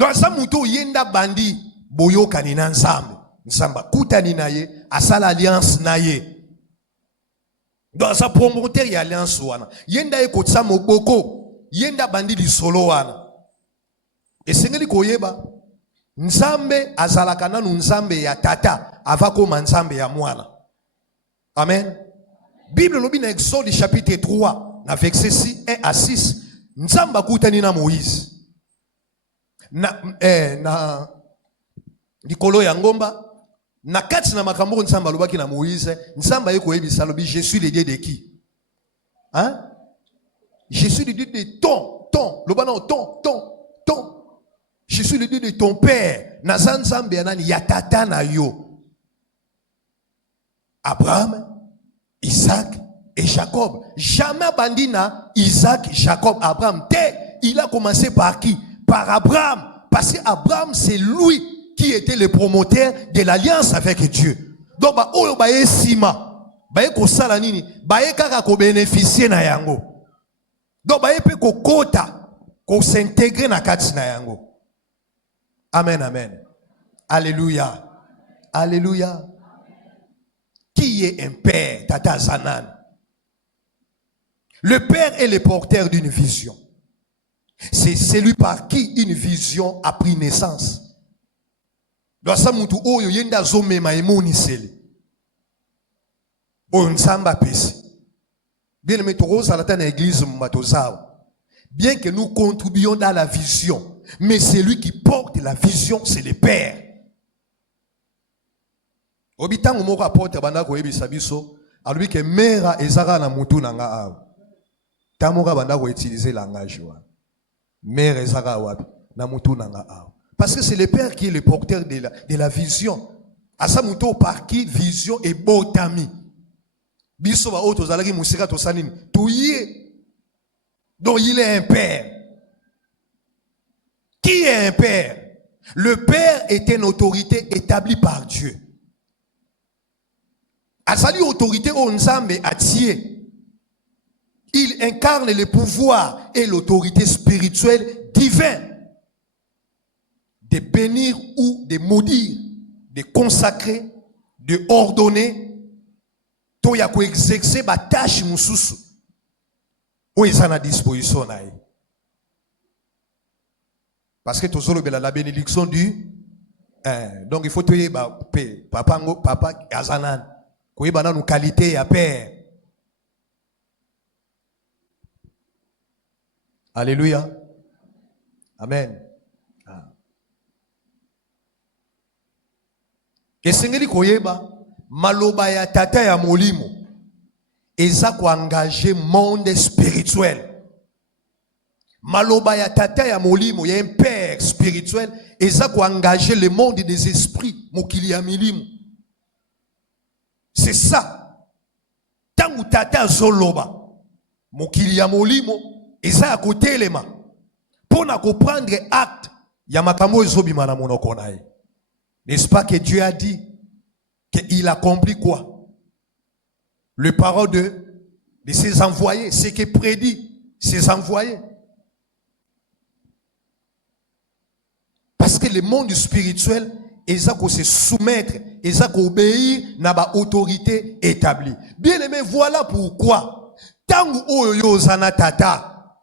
Dans sa muto yenda bandi boyo kanina nzambe. Nzamba kutani na ye, asala alliance na ye. Dans sa promoteur y alliance wana. Yenda ekotsa moboko, yenda bandi li solo wana. Et sengeli koyeba, nzambe azalaka nanu nzambe ya tata, avako nzambe ya mwana. Amen. Bible lobi na Exode chapitre 3, na verset 1 à 6, nzamba kutani na Moïse. Na likolo ya ngomba, na kati na makambo nzamba lobaki na Moïse, nzamba yeko yebisa lobi, je suis le Dieu de qui? Hein? Je suis le Dieu de ton, lobana ton. Je suis le Dieu de ton père. Naza nzambe ya nani ya tata na yo. Abraham, Isaac et Jacob. Jamais bandina Isaac, Jacob, Abraham. Il a commencé par qui? Par Abraham. Parce que Abraham, c'est lui qui était le promoteur de l'alliance avec Dieu. Donc, oyo baye sima, baye ko sala nini, baye kaka ko bénéficier na yango. Donc, baye pe ko kota, ko s'intégrer na kati na yango. Amen, amen. Alléluia. Alléluia. Qui est un père, Tata Zanan? Le père est le porteur d'une vision. C'est celui par qui une vision a pris naissance. Dans sa mutu oyo yenda zome maimoni sele. On samba pesi. Bien aimé toros à la église mbatozao. Bien que nous contribuions dans la vision, mais celui qui porte la vision, c'est le père. Obitango moko apporte banda ko yebisa biso, alobi ke mera ezaka na mutu nanga aw. Tamoka banda ko utiliser langage wa. Mera ezaka wapi na mutu nanga aw. Parce que c'est le père qui est le porteur de la vision. Asa mutu par qui vision et botami. Biso ba auto zalaki musika to sanini. Touye. Donc il est un père. Qui est un père? Le père est une autorité établie par Dieu. Azali autorité au nzambe atié. Il incarne le pouvoir et l'autorité spirituelle divine de bénir ou de maudire, de consacrer, de ordonner. To ya ko exercer ba tâche mususu. Où est à disposition? Parce que tout ça, la bénédiction du. Donc il faut te dire, papa, Azanan. Qu'il y a une qualité à père. Alléluia. Amen. Et c'est ce que maloba ya tata ya molimo. Eza ko engager monde spirituel. Maloba ya tata ya molimo, il y a un père spirituel, eza ko engager le monde des esprits, mokili ya milimo. C'est ça. Tangu tata zoloba, mokili ya molimo, eza ya kotelema. Pona ko prendre acte, ya makambo ezobima na monoko na ye. N'est-ce pas que Dieu a dit qu'il accomplit quoi? Le parole de ses envoyés, ce qui prédit ses envoyés. Parce que le monde spirituel, ils ont se soumettre, ils ont obéir à la autorité établie. Bien aimé, voilà pourquoi. Tangu oyo zana tata.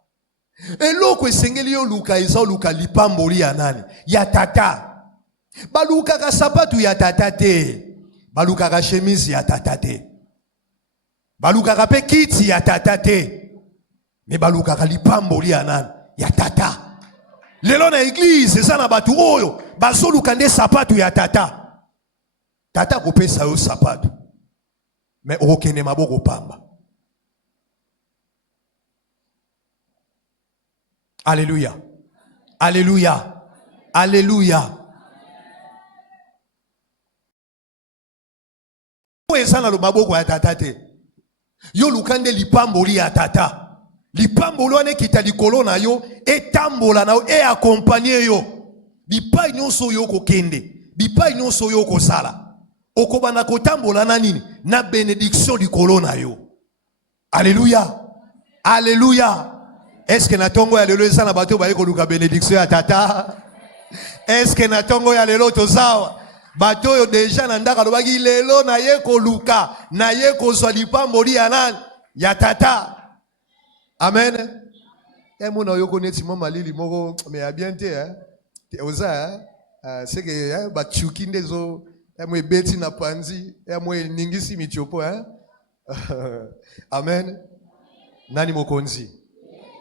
Et loko esengeli yo luka isa luka lipamboli ya nani? Ya tata. Baluka ka sapatu ya tata te. Baluka ka chemise ya tata te. Baluka ka pe kiti ya tata te. Mais baluka ka lipamboli ya nani? Ya tata. Lelo na église eza na batu oyo bazoluka nde sapatu ya tata. Tata kopesa yo sapatu. Mais okene maboko pamba. Alléluia. Alléluia. Alléluia. Eza na maboko ya tata te. Yo lukande lipamboli ya tata. Lipambolo ane kita likolo na yo etambola na yo e accompagner yo. Bipai nyonso yo kokende, bipai nyonso yo kosala. Okobana kotambola na nini? Na bénédiction likolo na yo. Alléluia. Alléluia. Est-ce que na tongo alléluia sana bato ba ko luka bénédiction ya tata? Est-ce que natongo ya lelo tozawa? Bato yo déjà nandaka lobaki lelo na ye ko luka, na ye ko zwa lipamboli ya nani? Ya tata. Amen. Et mon yo connaît mama lili moko mais a bien té hein. Oza c'est que ba chukinde zo moi beti na panzi moi ningisi michopo hein. Amen. Nani mokonzi.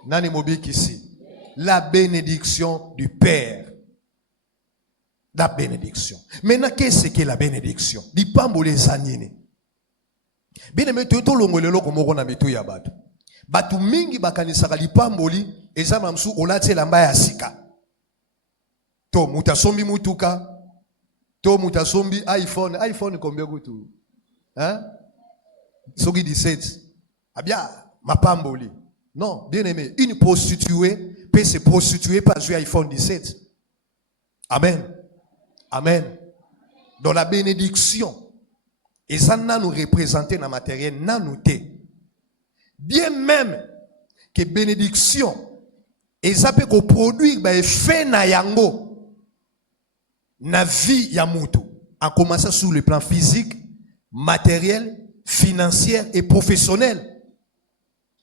Nani mobikisi. La bénédiction du Père. La bénédiction. Maintenant, qu'est-ce que la bénédiction? Di pambo les anine. Bien aimé, tout le monde le comme on a mis tout ya batu. Batu mingi bakanisa li pamboli eza mamsu olate lamba ya sika. To mutasombi mutuka. To mutasombi iPhone combien goûtou? Hein? Sogi 17. Ah bien, ma pamboli. Non, bien aimé, une prostituée peut se prostituer par jouer iPhone 17. Amen. Amen. Dans la bénédiction, et ça n'a nous représenté dans le matériel, n'a nous té. Bien même que bénédiction, et ça peut qu'on produit ben fait na yango na vie ya mutu. En commençant sur le plan physique, matériel, financier et professionnel.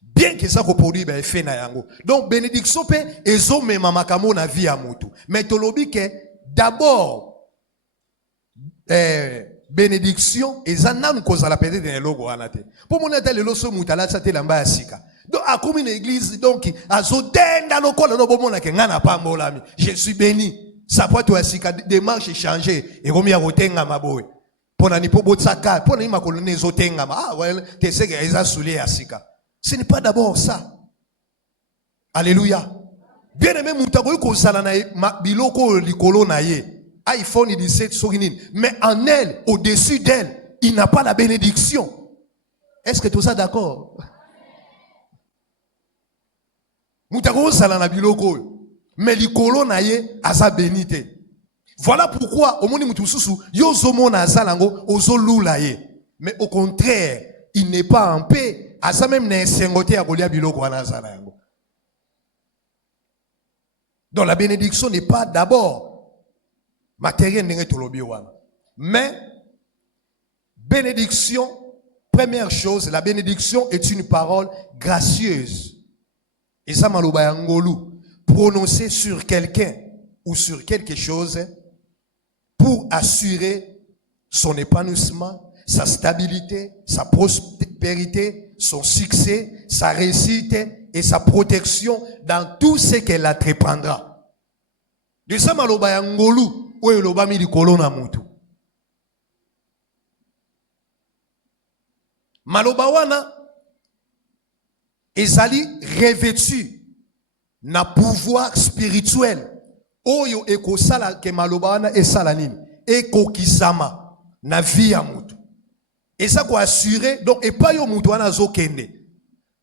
Bien que ça qu'on produit ben fait na yango. Donc bénédiction peut ezo me mamakamo na vie ya mutu. Mais tolobi que d'abord bénédiction et ça n'a cause à la pédé dans le logo anate. Pour mon état le loso mutala ça te lamba ya sika. Donc à comme une église donc azo denda lokolo no bomona ke ngana pa molami. Je suis béni. Ça peut toi sika démarche changer et remis à rotenga maboy. Pona ni po botsaka, pona ni makolone zotenga ma. Ah ouais, te sais que eza soulé ya sika. Ce n'est pas d'abord ça. Alléluia. Bien aimé mutaboy ko sala na biloko likolo na ye. iPhone 17 sorinine, mais en elle, au-dessus d'elle, il n'a pas la bénédiction. Est-ce que tout ça d'accord? Moutako salana biloko, mais likolo na ye asa bénité. Voilà pourquoi au monde mutususu yo zomo na zalango ozolula ye. Mais au contraire, il n'est pas en paix. Asa même na sengote a golia biloko na zalango. Donc la bénédiction n'est pas d'abord matériel n'est pas. Mais bénédiction, première chose, la bénédiction est une parole gracieuse. Et ça maloba yangolu, prononcée sur quelqu'un ou sur quelque chose pour assurer son épanouissement, sa stabilité, sa prospérité, son succès, sa réussite et sa protection dans tout ce qu'elle entreprendra. De ça maloba yangolu. Oui, l'obami di kolona mutu. Maloba wana ezali revêtu na pouvoir spirituel. Oyo eko sala ke maloba wana esala nini? Eko kisama na vie ya mutu. Et ça ko assurer donc et pas yo mutu wana zokende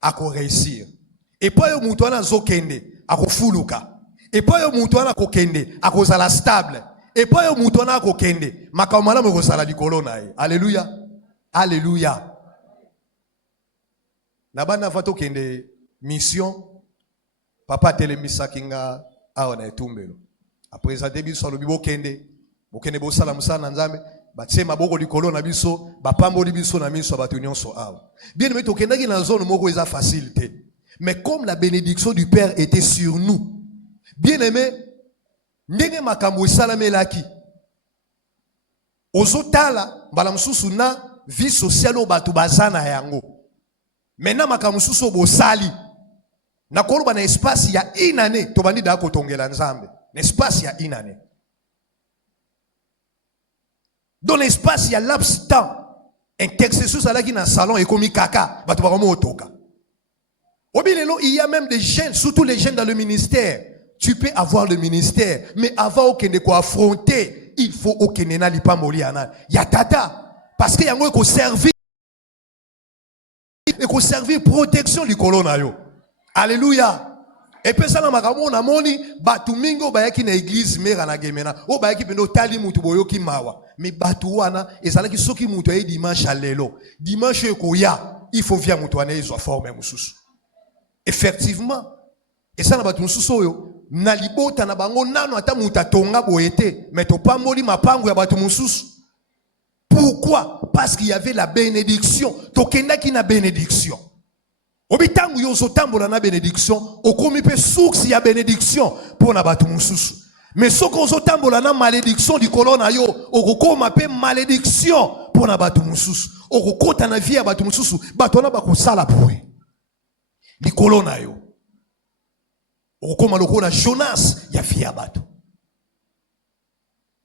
ako réussir. Et pas yo mutu wana zokende ako fuluka. Et pas yo mutu wana kokende ako sala stable. Et pas yo mutona ko kende makamala mo sala likolo na ye. Alléluia. Alléluia. Na bana fato kende mission papa telemisa kinga awa na etumbelo. Après ça début sur le bibo kende bo sala musana nzambe batse maboko likolo na biso bapamboli biso na miso bato nyonso awa. Bien aimé to kenda ki na zone moko eza facilité. Mais comme la bénédiction du Père était sur nous. Bien aimé ndenge makambo esalamelaki ozotala mbala mususu na vie sociale o batu bazana yango maintenant makambo mususu bosali na koloba na espace ya inane to bandi da kotongela nzambe na espace ya inane dans l'espace ya laps temps intercession salaki na salon ekomi kaka batu bakomo otoka obilelo il y a même des jeunes surtout les jeunes dans le ministère. Tu peux avoir le ministère, mais avant aucun de quoi affronter, il faut aucun na lipa moliana. Ya tata, parce que yango eko servir protection du colonna yo. Alléluia. Et puis ça na makambo na moni batu mingo bayaki na église mera na gemena. O bayaki pendo tali mutu boyo ki mawa. Mais batu wana ezalaki soki mutu ayi dimanche alelo. Dimanche eko ya, il faut via mutu wana ezwa forme mususu. Effectivement. Et ça na batu mususu yo na libota na bango nano ata muta tonga boyete mais to pamboli mapango ya bato mususu. Pourquoi? Parce qu'il y avait la bénédiction. Tokenda ki na bénédiction. Obitangu yo zotambola na bénédiction, okomi pe source ya bénédiction pour na bato mususu. Mais soko zotambola na malédiction di kolona yo, okokoma pe malédiction pour na bato mususu. Okokota na vie ya bato mususu, bato na bakosala boye. Di kolona yo. Okokoma lokola Jonas ya vie ya bato.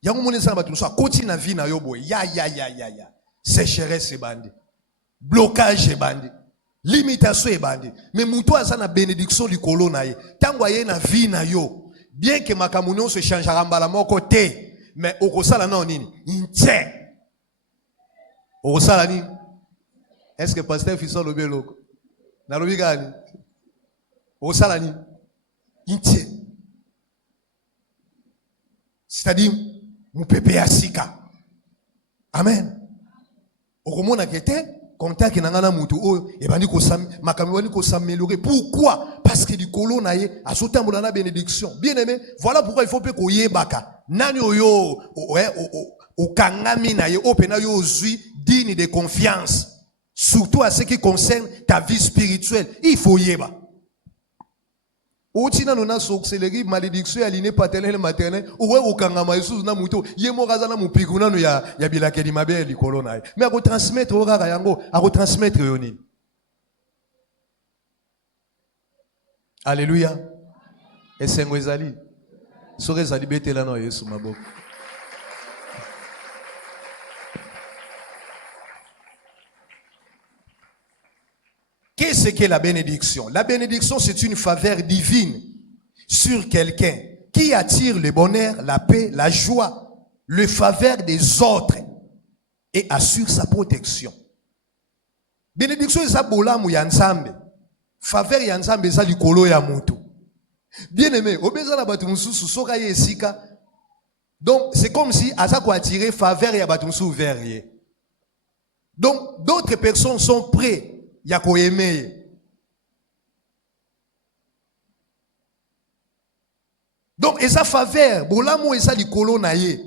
Yango monesa bato mususu akoti na vie na yo boye. Ya. Sécheresse e bandi. Blocage e bandi. Limitation e bandi. Mais muto asa na bénédiction di kolona ye. Tango aye na vie na yo. Bien que ma communion se change à mbala moko te, mais okosala na nini? Inche. Okosala nini? Est-ce que pasteur Fisson lobi loko? Na lobi gani? Okosala nini? Inche. C'est-à-dire mupepe asika. Amen. Okomona kete contact nangana mutu o e bandi ko sam makamwani ko s'améliorer. Pourquoi? Parce que du kolo na ye asotambola na bénédiction. Bien aimé, voilà pourquoi il faut pe ko yebaka. Nani oyo o kangami na ye opena yo ozui digne de confiance. Surtout à ce qui concerne ta vie spirituelle. Il faut yeba. Otina nona sokseleri malédiction alinée paternelle maternelle owe okangama yesu na muto yemo kaza na mupikuna no ya bilakeli mabe likolo na ye mais ako transmettre okaka yango ako transmettre yoni. Alléluia. Esengo ezali soke ezali betela na yesu maboko. Qu'est-ce qu'est la bénédiction? La bénédiction, c'est une faveur divine sur quelqu'un qui attire le bonheur, la paix, la joie, le faveur des autres et assure sa protection. Bénédiction est bola mu yanzambe. Faveur yanzambe eza likolo ya mutu. Bien aimé, obeza na batu mususu soka ye esika. Donc c'est comme si asa ko attirer faveur ya batu mususu vers ye. Donc d'autres personnes sont prêtes yako aimé. Donc esa faveur bolamo esa likolo na ye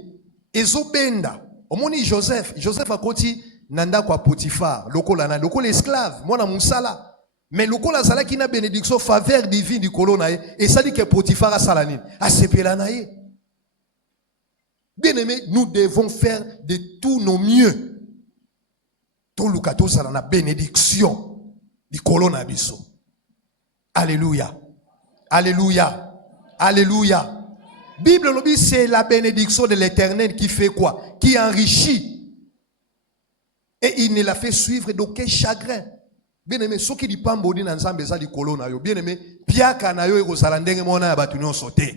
ezobenda omoni Joseph akoti nanda kwa Potiphar lokola esclave mwana musala mais lokola zala ki na bénédiction faveur divine likolo na ye esali ke Potiphar asala nini asepela na ye. Bien aimé, nous devons faire de tout nos mieux to lukato sala na bénédiction likolo na biso. Alléluia. Alléluia. Alléluia. Bible lobi c'est la bénédiction de l'Éternel qui fait quoi? Qui enrichit. Et il ne la fait suivre d'aucun chagrin. Bien aimé, ce qui dit pas mboni na nzambe za likolo na yo. Bien aimé, piaka na yo ekozala ndenge mona ya batu nyonso te.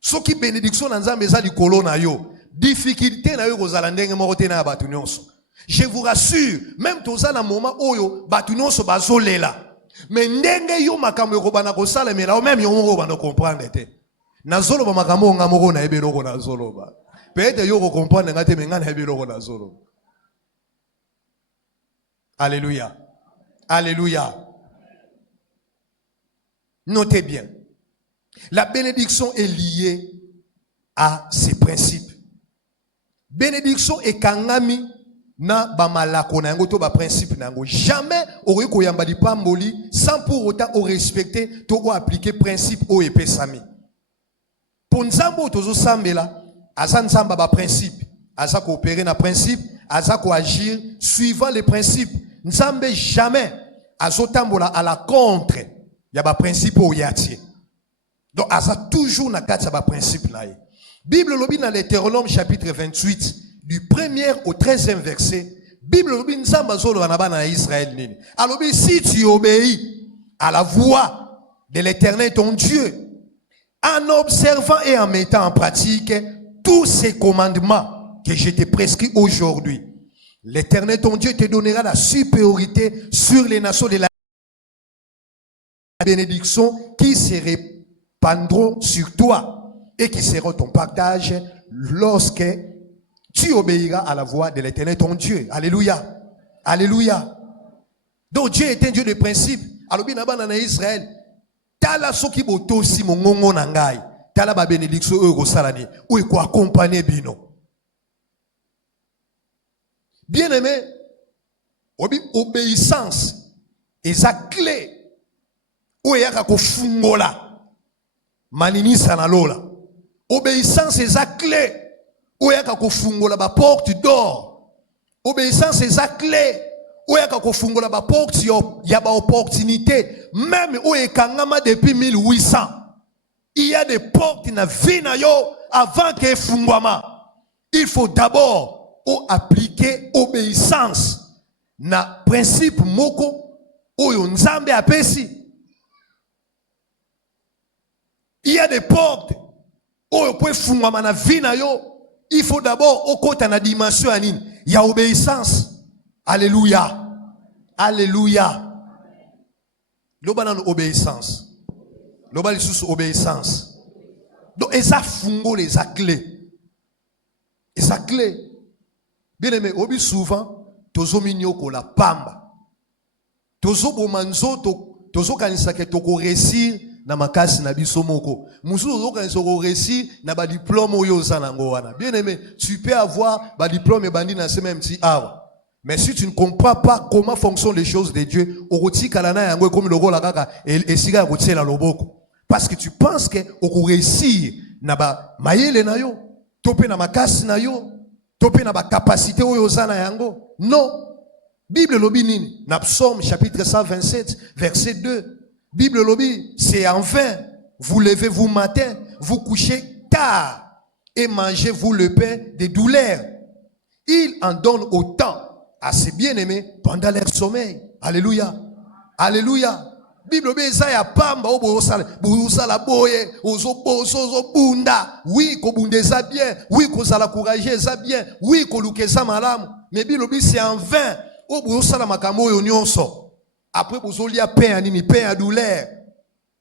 Ce qui bénédiction na nzambe za likolo na yo. Difficulté na yo ekozala ndenge moko te na ya batu nyonso. Je vous rassure, même tous à un moment où batu nyonso bazolela. Mais ndenge yo makambo ekobana kosala mela o même yo moko bana comprendre te. Na zolo ba makambo nga moko na ebeloko na zolo ba. Peut-être yo ko comprendre ngate menga na ebeloko na zolo. Alléluia. Alléluia. Notez bien. La bénédiction est liée à ses principes. Bénédiction est kangami na ba malako na yango to ba principe na yango. Jamais ori ko yamba di pamboli sans pour autant au respecter to o appliquer principe o epesami. Pour nzambo tozo sambela aza nzamba ba principe, aza ko opérer na principe, aza ko agir suivant les principes. Nzambe jamais azotambola à la contre ya ba principe o yatie. Donc aza toujours na kati ya ba principe na ye. Bible lobi dans l'Hétéronome chapitre 28 du 1er au 13e verset, Bible lobi nzamba zolo banabana Israël nini. Alobi si tu obéis à la voix de l'Éternel ton Dieu, en observant et en mettant en pratique tous ces commandements que je t'ai prescrits aujourd'hui, l'Éternel ton Dieu te donnera la supériorité sur les nations de la bénédiction qui se répandront sur toi et qui seront ton partage lorsque tu obéiras à la voix de l'Éternel ton Dieu. Alléluia. Alléluia. Donc Dieu est un Dieu de principe. Alors bien avant dans Israël, tala soki botosi mongongo na ngai tala ba bénédiction oyo kosalani oyo ko accompagner bino. Bien aimé, obéissance eza clé oyo yaka kofungola maninisa na lola. Obéissance eza clé oyo yaka kofungola ba porte d'or. Obéissance eza clé oyo yaka kofungola ba porte ya ba opportunité même oyo ekangama depuis 1800. Il y a des portes na vie na yo avant que fungwama. Il faut d'abord appliquer obéissance na principe moko oyo nzambe apesi. Il y a des portes oyo peut fungwama na vie na yo. Il faut d'abord okota na dimension anine ya obéissance. Alléluia. Alléluia. Loba na obéissance. Loba sous obéissance. Donc eza fungo les clés. Eza clé. Bien aimé, obi souvent tozo minyoko la pamba. Tozo bomanzo tozo kanisa ke toko réussir na makasi na biso moko. Musu tozo kanisa ko réussir na ba diplôme oyo zanango wana. Bien aimé, tu peux avoir ba diplôme et bandi na même si awa. Mais si tu ne comprends pas comment fonctionnent les choses de Dieu, oroti kalana yango comme le rôle kaka et siga rotier la loboko. Parce que tu penses que au réussir na ba mayele na yo, topé na makasi na yo, topé na ba capacité oyo zana yango. Non. Bible lobi nini? Na Psaume chapitre 127 verset 2. Bible lobi, c'est en vain vous levez-vous matin, vous couchez tard et mangez-vous le pain des douleurs. Il en donne autant à ses bien-aimés pendant leur sommeil. Alléluia. Alléluia. Bible beza ya pamba obo sala boye ozo bunda. Oui, ko bundeza bien. Oui, ko sala courager ça bien. Oui, ko lukeza malamu. Mais Bible c'est en vain. Obo sala makambo yo nyonso. Après bozo lia pain anini pain à douleur.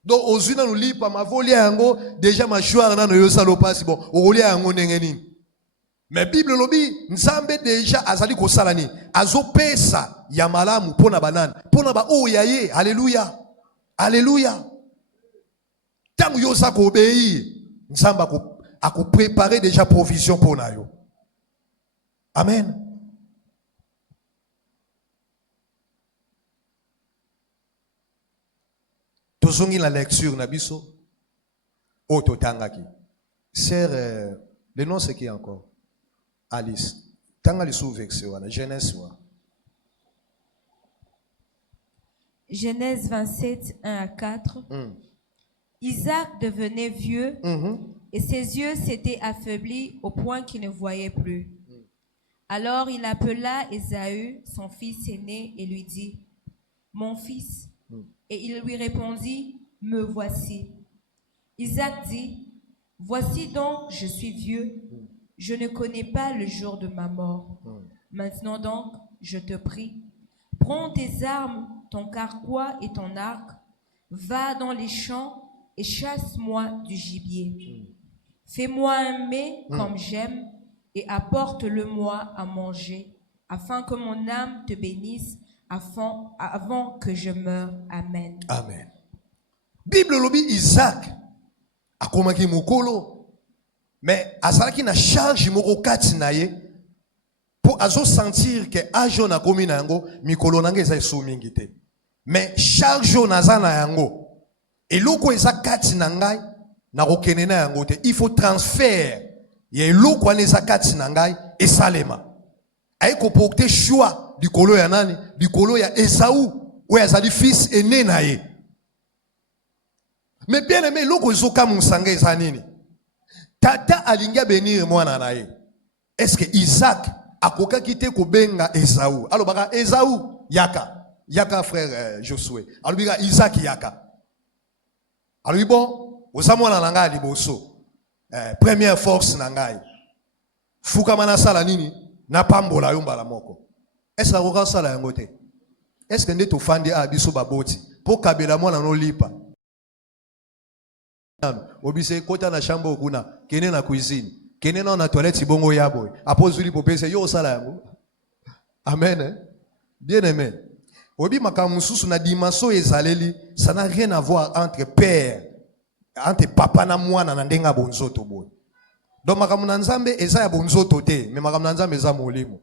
Donc ozuna no lipa mavolia yango déjà machouar na no yo salo pasi bon. Olia yango nengeni. Mais Bible lobi nzambe déjà azali ko salani azo pesa ya malamu pona banane pona ba oyaye. Alléluia. Alléluia. Tant yo sa ko obéir nzamba a ko préparer déjà provision pour na yo. Amen. Tozongi la lecture na biso o totangaki. Sœur, le nom c'est qui encore? Alice. Tangali sous vexé wana Genèse wa. Genèse 27, 1 à 4. Isaac devenait vieux et ses yeux s'étaient affaiblis au point qu'il ne voyait plus. Alors il appela Ésaü, son fils aîné, et lui dit, « Mon fils. » Et il lui répondit, « Me voici. » Isaac dit, « Voici donc, je suis vieux. Je ne connais pas le jour de ma mort. Maintenant donc, je te prie, prends tes armes, ton carquois et ton arc, va dans les champs et chasse-moi du gibier. Fais-moi un mets comme j'aime et apporte-le-moi à manger, afin que mon âme te bénisse avant que je meure. Amen. Amen. Bible lobi Isaac akomaki mukolo. Mais azalaki na charge moko kati na ye pour azo sentir que ajo na komi na yango mikolo nanga eza esu mingi te. Mais charge naza na yango eloko eza kati na ngai na kokene na yango te. Il faut transfert ya eloko wana eza kati na ngai esalema. Aiko porter choix du kolo ya nani? Du kolo ya Esaú oyo azali fils aîné na ye. Mais bien aimé eloko ezoka musanga eza nini? Tata alinga benir mwana na ye. Est-ce que Isaac akoka kite ko benga Esaú? Alors baka Esaú yaka. Yaka frère Josué. Alors bika Isaac yaka. Alors bon, osamwana na ngai liboso. Première force na ngai. Fuka mana sala nini? Na pambola yo mbala moko. Est-ce que akoka sala yango te? Est-ce que ndeto fandi a biso baboti po kabela mwana no lipa? Obise kota na chambre kuna kene na cuisine kene na toilette bongo yabo apozuli popese yo sala yango. Amen. Bien aimé. Obi makamususu na dimension ezaleli, ça n'a rien à voir entre père, entre papa na mwana na ndenga bonzoto boy. Donc makamuna nzambe eza ya bonzoto te, mais makamuna nzambe eza molimo.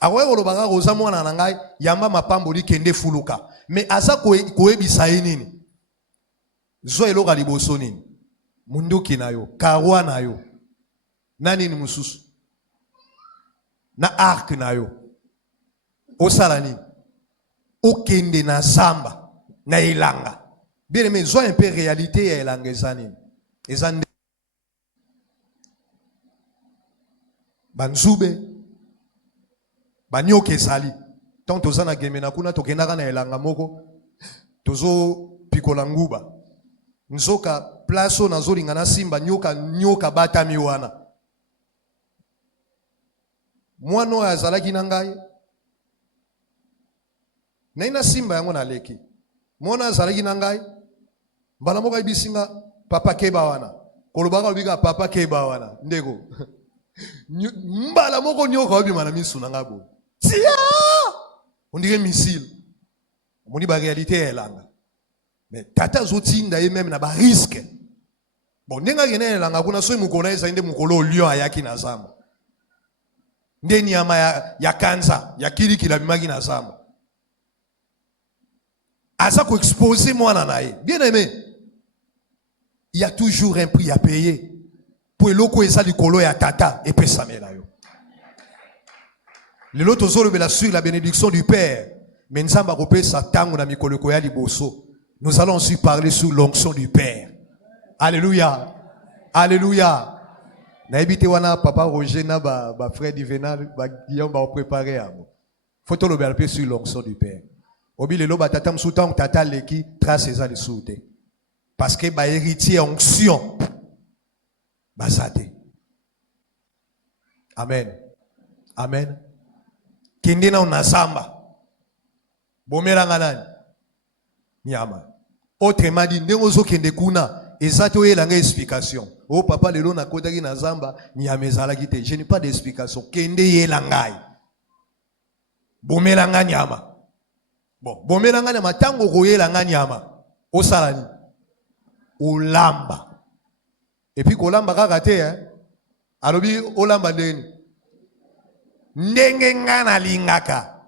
Awe olobaka roza mwana na ngai yamba mapamboli kende fuluka. Mais asa koyebisa ye nini? Zo eloka liboso nini? Munduki na yo, karwa na yo. Nani ni mususu? Na arc na yo. Osala nini? Okende na zamba na elanga. Bien aimé, zo un peu réalité ya elanga ezani. Ezande banzube banyoke ezali. Tant tozana gemena kuna tokendaka na elanga moko tozo pikola nguba. Nzoka plaso nazolinga na simba nyoka batami wana. Mwana azalaki na ngai na ina simba yango na leki. Mwana azalaki na ngai mbala moko ibisinga papa keba wana. Kolobaka obika papa keba wana. Ndeko. Mbala moko nyoka obima na misu na ngabo. Tia! On dirait missile. On dit ba réalité elanga. Mais tata zotinda ye même na ba risque. Bon ndenga gene elanga kuna so mukona eza inde mukolo lion ayaki na zamba. Ndeni nyama ya kanza ya kiriki la bimaki na zamba. Asa ko exposer mwana nae. Bien aimé. Il y a toujours un prix à payer. Pour eloko eza likolo ya tata et pesamela yo. Le loto zolo sur la bénédiction du Père. Mais nzamba ko pesa tango na mikolo ko ya liboso. Nous allons aussi parler sur l'onction du Père. Alléluia. Alléluia. Na ebité wana papa Roger na ba frère Divenal ba Guillaume ba préparer amo. Faut to le peu sur l'onction du Père. Obi le loba tata msuta tata leki trace eza le soute. Parce que ba héritier onction basate. Amen. Amen. Kende na unazamba. Bomela nani? Nyama. Autrement dit, ndengo zo kende kuna, ezato elanga explication. Oh papa lelo na kodaki na zamba, nyama ezalaki te. Je n'ai pas d'explication. Kende yelangai. Bomela nyama. Bon, bomela nyama tango koyelanga nyama. Osalani. Olamba. Et puis kolamba kaka te hein. Alobi olamba ndeni. Ndenge ngana lingaka.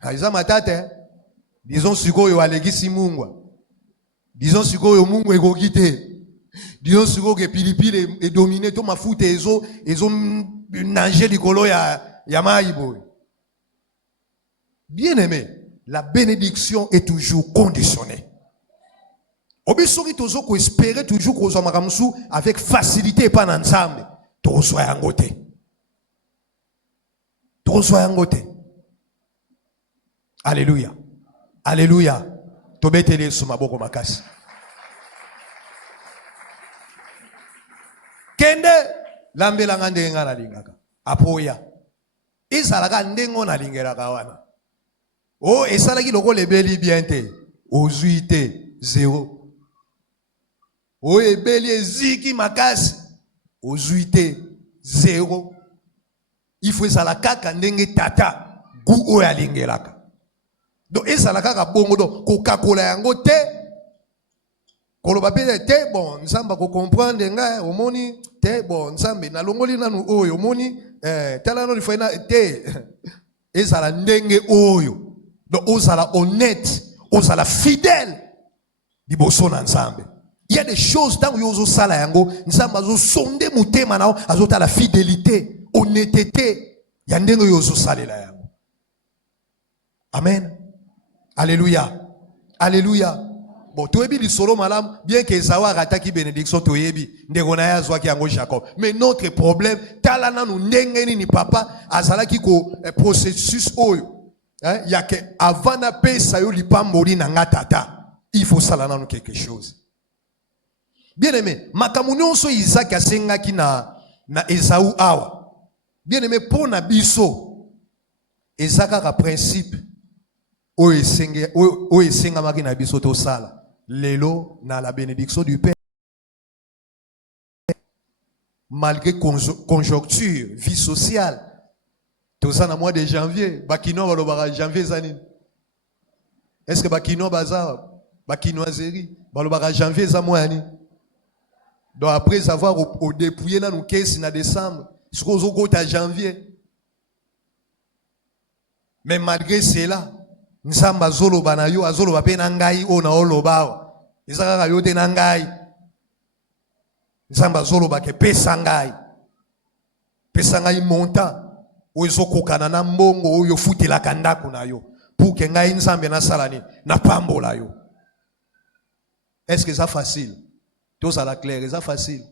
Aiza matate. Disons sikoyo alegisi mungwa. Disons sikoyo mungwa ekokite. Disons sikoyo ke pilipili e dominer to mafuta ezo nager likolo ya maibo. Bien aimé, la bénédiction est toujours conditionnée. Obisoki tozo ko espérer toujours ko zamakamsu avec facilité pas na nzambe. Tozo yangote. Tozo yangote. Alléluia. Alléluia. Tobetele sumaboko makasi. Kende lambela ngande ngana lingaka. Apoya. Ezalaka ndengo na lingeraka wana. Oh esalaki loko lebeli bien te. Ozuite zéro. Oh ebeli eziki makasi. Ozuite zéro. Il faut ezalaka kandenge tata gu oya lingeraka. Donc ezalaka ka bongo do kokakola yango te. Koloba pe te bon nzamba ko comprendre nga omoni te bon nzambe na longoli nanu oyo omoni tala no lifena te ezala ndenge oyo. Donc ozala honnête, ozala fidèle liboso na nzambe. Il y a des choses tant yozo sala yango nzamba zo sonde mutema nao azota la fidélité, honnêteté ya ndenge yozo salela yango. Amen. Alléluia. Alléluia. Bon, tu ebi lisolo malam, bien que Zawa rataki bénédiction to yebi, ndeko na ya zwaki yango Jacob. Mais notre problème, talana nu ndengeni ni papa azalaki ko processus oyo. Hein, ya que avant na pesa yo lipamboli na ngatata, il faut salana nu quelque chose. Bien aimé, makamuni onso Isaac asengaki na Esaú awa. Bien aimé, pour na biso Isaac a principe o esenga maki na biso to sala lelo na la bénédiction du Père malgré conjoncture vie sociale Tout ça dans le mois de janvier. Bakino balobara janvier zanine. Est-ce que bakino bazar, bakinoiserie, balobara janvier zamouani? Donc après avoir au dépouillé dans nos caisses en décembre, ce qu'on a à janvier. Mais malgré cela, Nsamba zolo banayo azolo bape nangai ona olobao. Isaka yote nangai. Nsamba zolo bake pesangai. Pesangai monta. Ozo kokana na mbongo oyo futela kandako na yo. Pour que ngai nzambe na salani na pambola yo. Est-ce que ça facile? Tout ça la clair, c'est facile.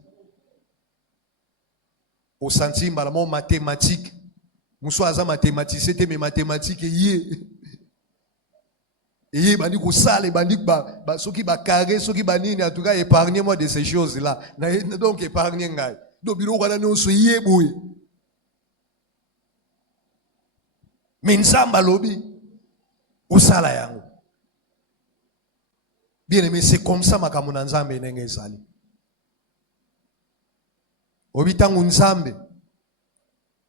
Au centime la mon mathématique. Mousso aza mathématique, c'était mes mathématiques yé. Et bandi ko sale bandi ba soki ba carré soki ba nini en tout cas épargnez-moi de ces choses là. Donc épargnez ngai. Do biro wana no so yé boy. Minzamba lobi usala yango. Bien aimé, c'est comme ça makamuna nzambe nenge ezali. Obitangu nzambe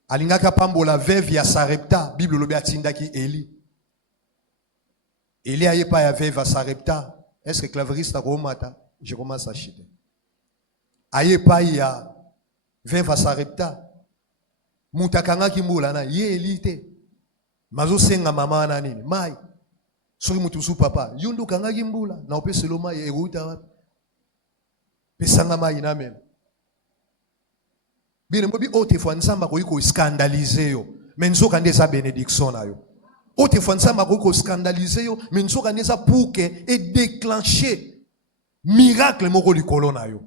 alingaka pambola veuve ya Sarepta, Bible lobi atindaki Eli. Eli aye pa ya veuve à Sarepta. Est-ce que claveriste a romata? Je commence à chiter. Aye pa ya veuve à Sarepta. Mutakanga kimbula na ye Eli te. Mazo senga mama na nini? Mai. Soki mutusu papa. Yundu kanga kimbula. Na ope seloma ye eruta wapi. Pesanga mai na mena. Bien mobi ote fwa nzamba ko scandaliser yo. Menzo kande sa bénédiction na yo. Ote fwa nzamba ko scandaliser yo, menzo kande sa pour que et déclencher miracle moko likolo na yo.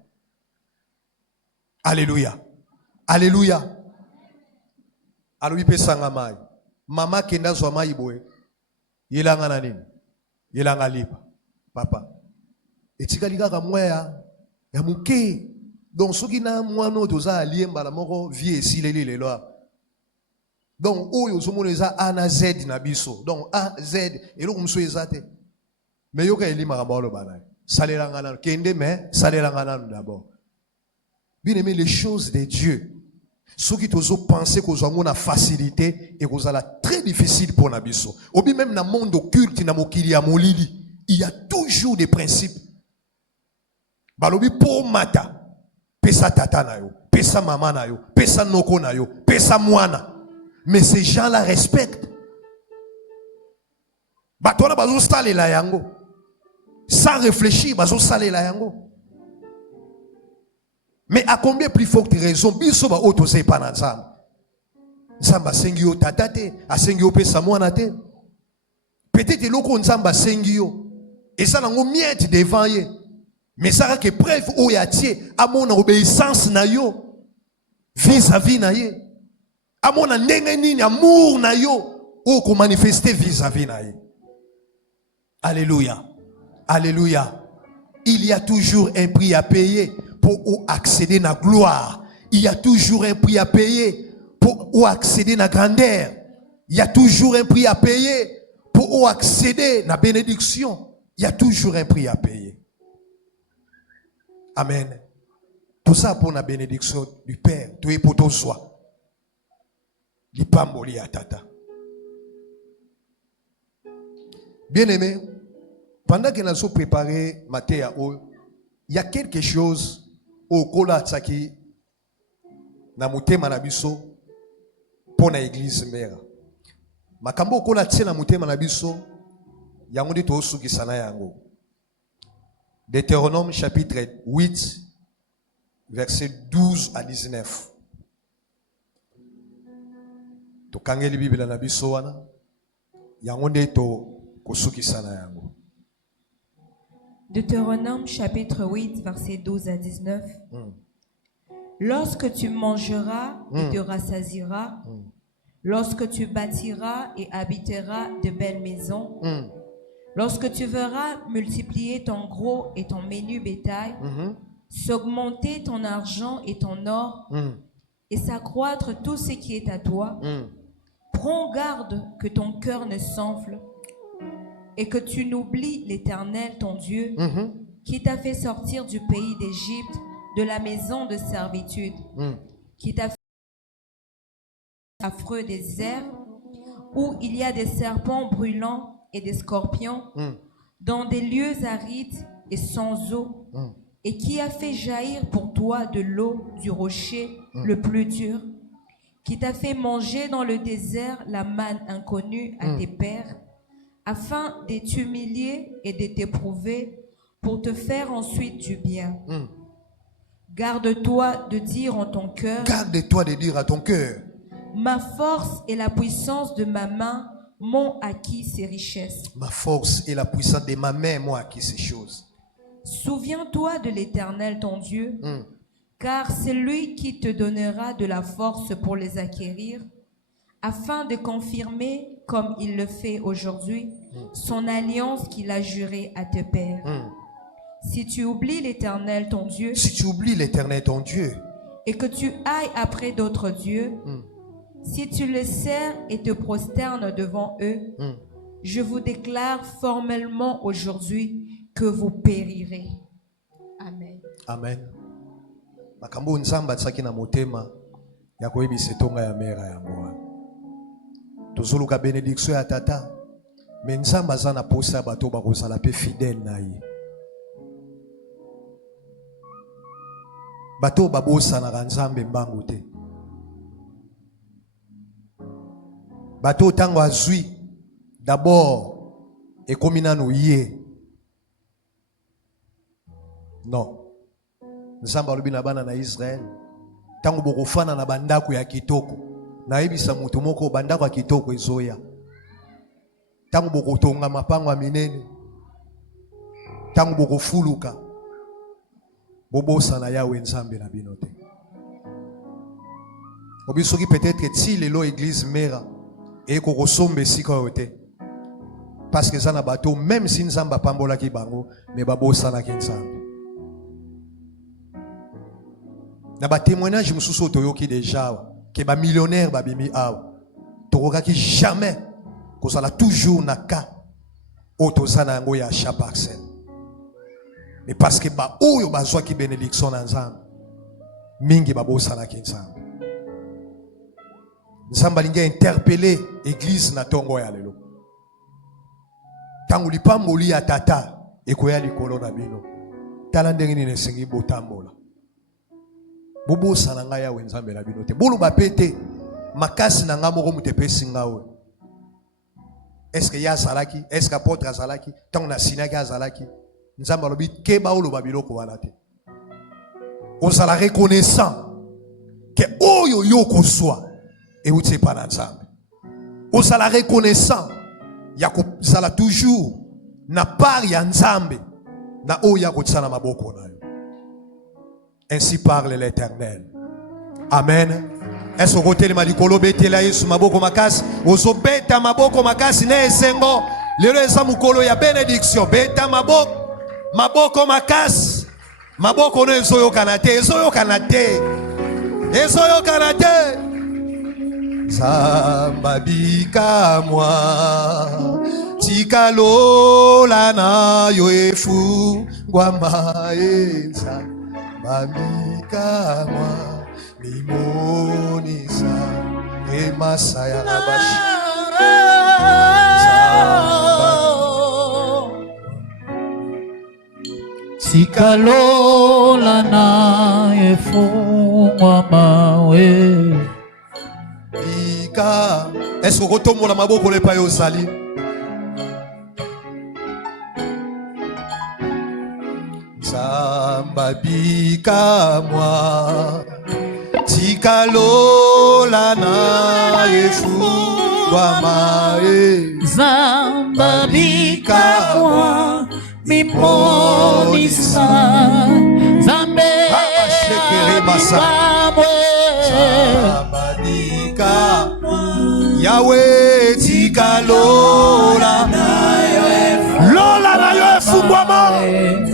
Alléluia. Alléluia. Alobi pesanga mai. Mama kenda zwa mai boye. Yelanga na nini? Yelanga lipa. Papa. Etikali kaka mweya ya muke. Donc, ce qui n'a moi non toza allié mbala moko vie si les lois. Donc, oyo somo leza A na Z na biso. Donc A Z et lo mso ezate. Mais yoka eli marabolo banay. Salela ngana kende mais salela ngana d'abord. Bien aimé les choses de Dieu. Ceux qui tozo penser qu'on a une facilité et qu'on a la très difficile pour na biso. Obi même dans le monde occulte na mokili ya molili, il y a toujours des principes. Balobi pour mata. Pesa tata na yo, pesa maman na yo, pesa noko na yo, pesa mwana. Mais ces gens-là respectent. Batona bazo stale la yango. Sans réfléchir, bazo stale la yango. Mais à combien plus forte raison, biso ba auto se pa na nzambe. Nzamba sengi yo tata te, asengi yo pesa mwana te. Peut-être loko nzamba sengi yo. Et ça nango miette devant ye. Mais ça que preuve où y a tié à mon obéissance na yo vis-à-vis na ye. À mon nengeni amour na yo ou qu'on manifester vis-à-vis na ye. Alléluia. Alléluia. Il y a toujours un prix à payer pour accéder à la gloire. Il y a toujours un prix à payer pour accéder à la grandeur. Il y a toujours un prix à payer pour accéder à la bénédiction. Il y a toujours un prix à payer. Amen. Tout ça pour la bénédiction du Père. Tout est pour ton soi. L'ipamboli à tata. Bien aimé, pendant que nous avons préparé Matéa, il y a quelque chose au kola tsaki na mutema na biso pour na église mère. Makambo kola tse na mutema na biso yango ndi to sukisa na yango. Deutéronome chapitre 8, versets 12 à 19. To kangeli Biblia na biso wana yango nde to kosukisa na yango. Deutéronome chapitre 8, versets 12 à 19. Lorsque tu mangeras et te rassasieras, lorsque tu bâtiras et habiteras de belles maisons, lorsque tu verras multiplier ton gros et ton menu bétail, s'augmenter ton argent et ton or, et s'accroître tout ce qui est à toi, prends garde que ton cœur ne s'enfle et que tu n'oublies l'Éternel, ton Dieu, qui t'a fait sortir du pays d'Égypte, de la maison de servitude, qui t'a fait affreux désert, où il y a des serpents brûlants et des scorpions, dans des lieux arides et sans eau, et qui a fait jaillir pour toi de l'eau du rocher le plus dur, qui t'a fait manger dans le désert la manne inconnue à tes pères, afin de t'humilier et de t'éprouver, pour te faire ensuite du bien. Garde-toi de dire en ton cœur, garde-toi de dire à ton cœur, ma force et la puissance de ma main m'ont acquis ces richesses. ma force et la puissance de ma main m'ont acquis ces choses. Souviens-toi de l'Éternel ton Dieu, car c'est lui qui te donnera de la force pour les acquérir, afin de confirmer, comme il le fait aujourd'hui, son alliance qu'il a jurée à tes pères. Si tu oublies l'Éternel ton Dieu, si tu oublies l'Éternel ton Dieu, et que tu ailles après d'autres dieux, si tu les sers et te prosternes devant eux, je vous déclare formellement aujourd'hui que vous périrez. Amen. Amen. Makambo nzamba tsaki na motema ya koyebisa etonga ya mera ya mwana. Tozoluka bénédiction ya tata, mais nzamba aza na posa bato bakozala pe fidèle na ye. Bato babosanaka nzambe mbangu te. Bato tango azwi d'abord ekomi nanu ye. Non. Nzamba alobi na bana na Israël, tango bokofana na bandako ya kitoko, nayebisa mutu moko bandako ya kitoko ezoya. Tango bokotonga mapango ya minene, tango bokofuluka, bobosa na Yawe Nzambe na bino te. Obisoki peut-être ti lelo église mera et kokosombe sika yote. Parce que ça na bateau, même si Nzamba pambola ki bango, mais babosa na ki Nzambe. Na ba témoignage mususu toyoki déjà que ba millionnaire ba bimi awa. Tokoka ki jamais kozala toujours na ka otozana yango ya chaque parcelle. Mais parce que ba oyo bazwa ki bénédiction na Nzambe, mingi babosa na ki Nzambe. Nzambe alingi interpeller église na tongo ya lelo. Tangu lipamboli ya tata ekoya likolo na bino. Tala ndenge nini esengi botambola. Bobosa na ngai Yawe Nzambe na bino te. Bolo bapete makasi na nga moko mutepesi ngawe. Est-ce que ya azalaki? Est-ce que apôtre azalaki? Tango na sinaki azalaki? Nzambe alobi keba olo babiloko wana te. Ozala reconnaissant que oyo yo kozwa euti pa na Nzambe. Ozala reconnaissant ya kozala toujours na part ya Nzambe na oyo ya kotsana maboko na yo. Ainsi parle l'Éternel. Amen. Est-ce que tu as dit que tu as dit maboko makasi? Ozo beta maboko makasi ne esengo. Lelo eza mukolo ya bénédiction. Beta maboko makasi. Maboko no ezoyo kanate. Ezoyo kanate. Ezoyo kanate. Zamba bika mwa. Tikalola na yo efu. Ngwamba enza. Babika mwa. Mimonisa Emasaya Rabashi Sikalola na efungwa mawe Bika. Est-ce que rotomo la maboko le payo sali? Zamba bika mwa Tikalola na efungwa mawe Zamba bika mwa mimonisa Zambe Zamba bika Yawe tikalola Lola na yo efungwa mawe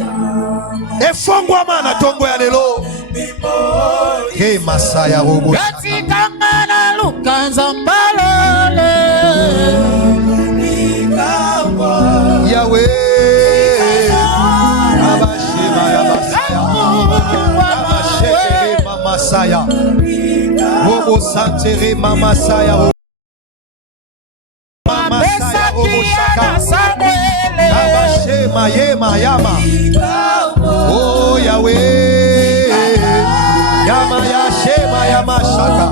efongwama na tongo ya lelo ke masaya robo katika na lukanza mbalole Yawe abashema ya masaya abashema masaya Robo Santere Mama Saya. Mama Saya Robo Shaka. Abashe Mayema Yama. Oh Yahweh. Yama Yashema Yama Shaka.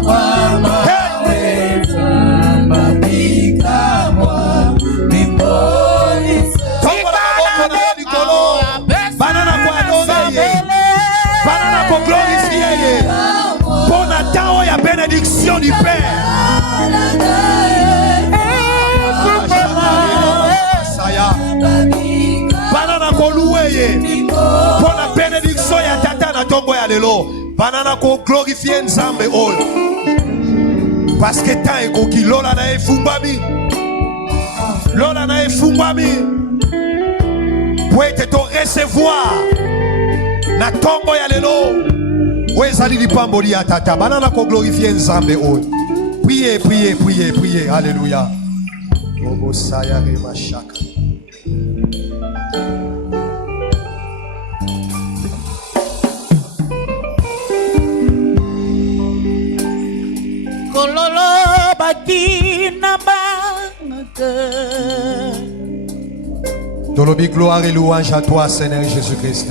Hey. Banana kwa adore. Banana pour glorifier. Pour Nathan, il y a bénédiction du Père. Banana pour louer. Pour la bénédiction, il y a Tata na tombo ya lelo. Banana pour glorifier Nzambe ol. Parce que tant eko ki lola na efumbami. Lola na efumbami. Pour te recevoir. Na tombo ya lelo. Wezali di pamboli ya tata. Banana ko glorifier Nzambe o. Priez, priez, priez, priez. Alléluia. Obo saya rema shaka. Kololo bakina bangaka. Tolobi gloire et louange à toi, Seigneur Jésus-Christ.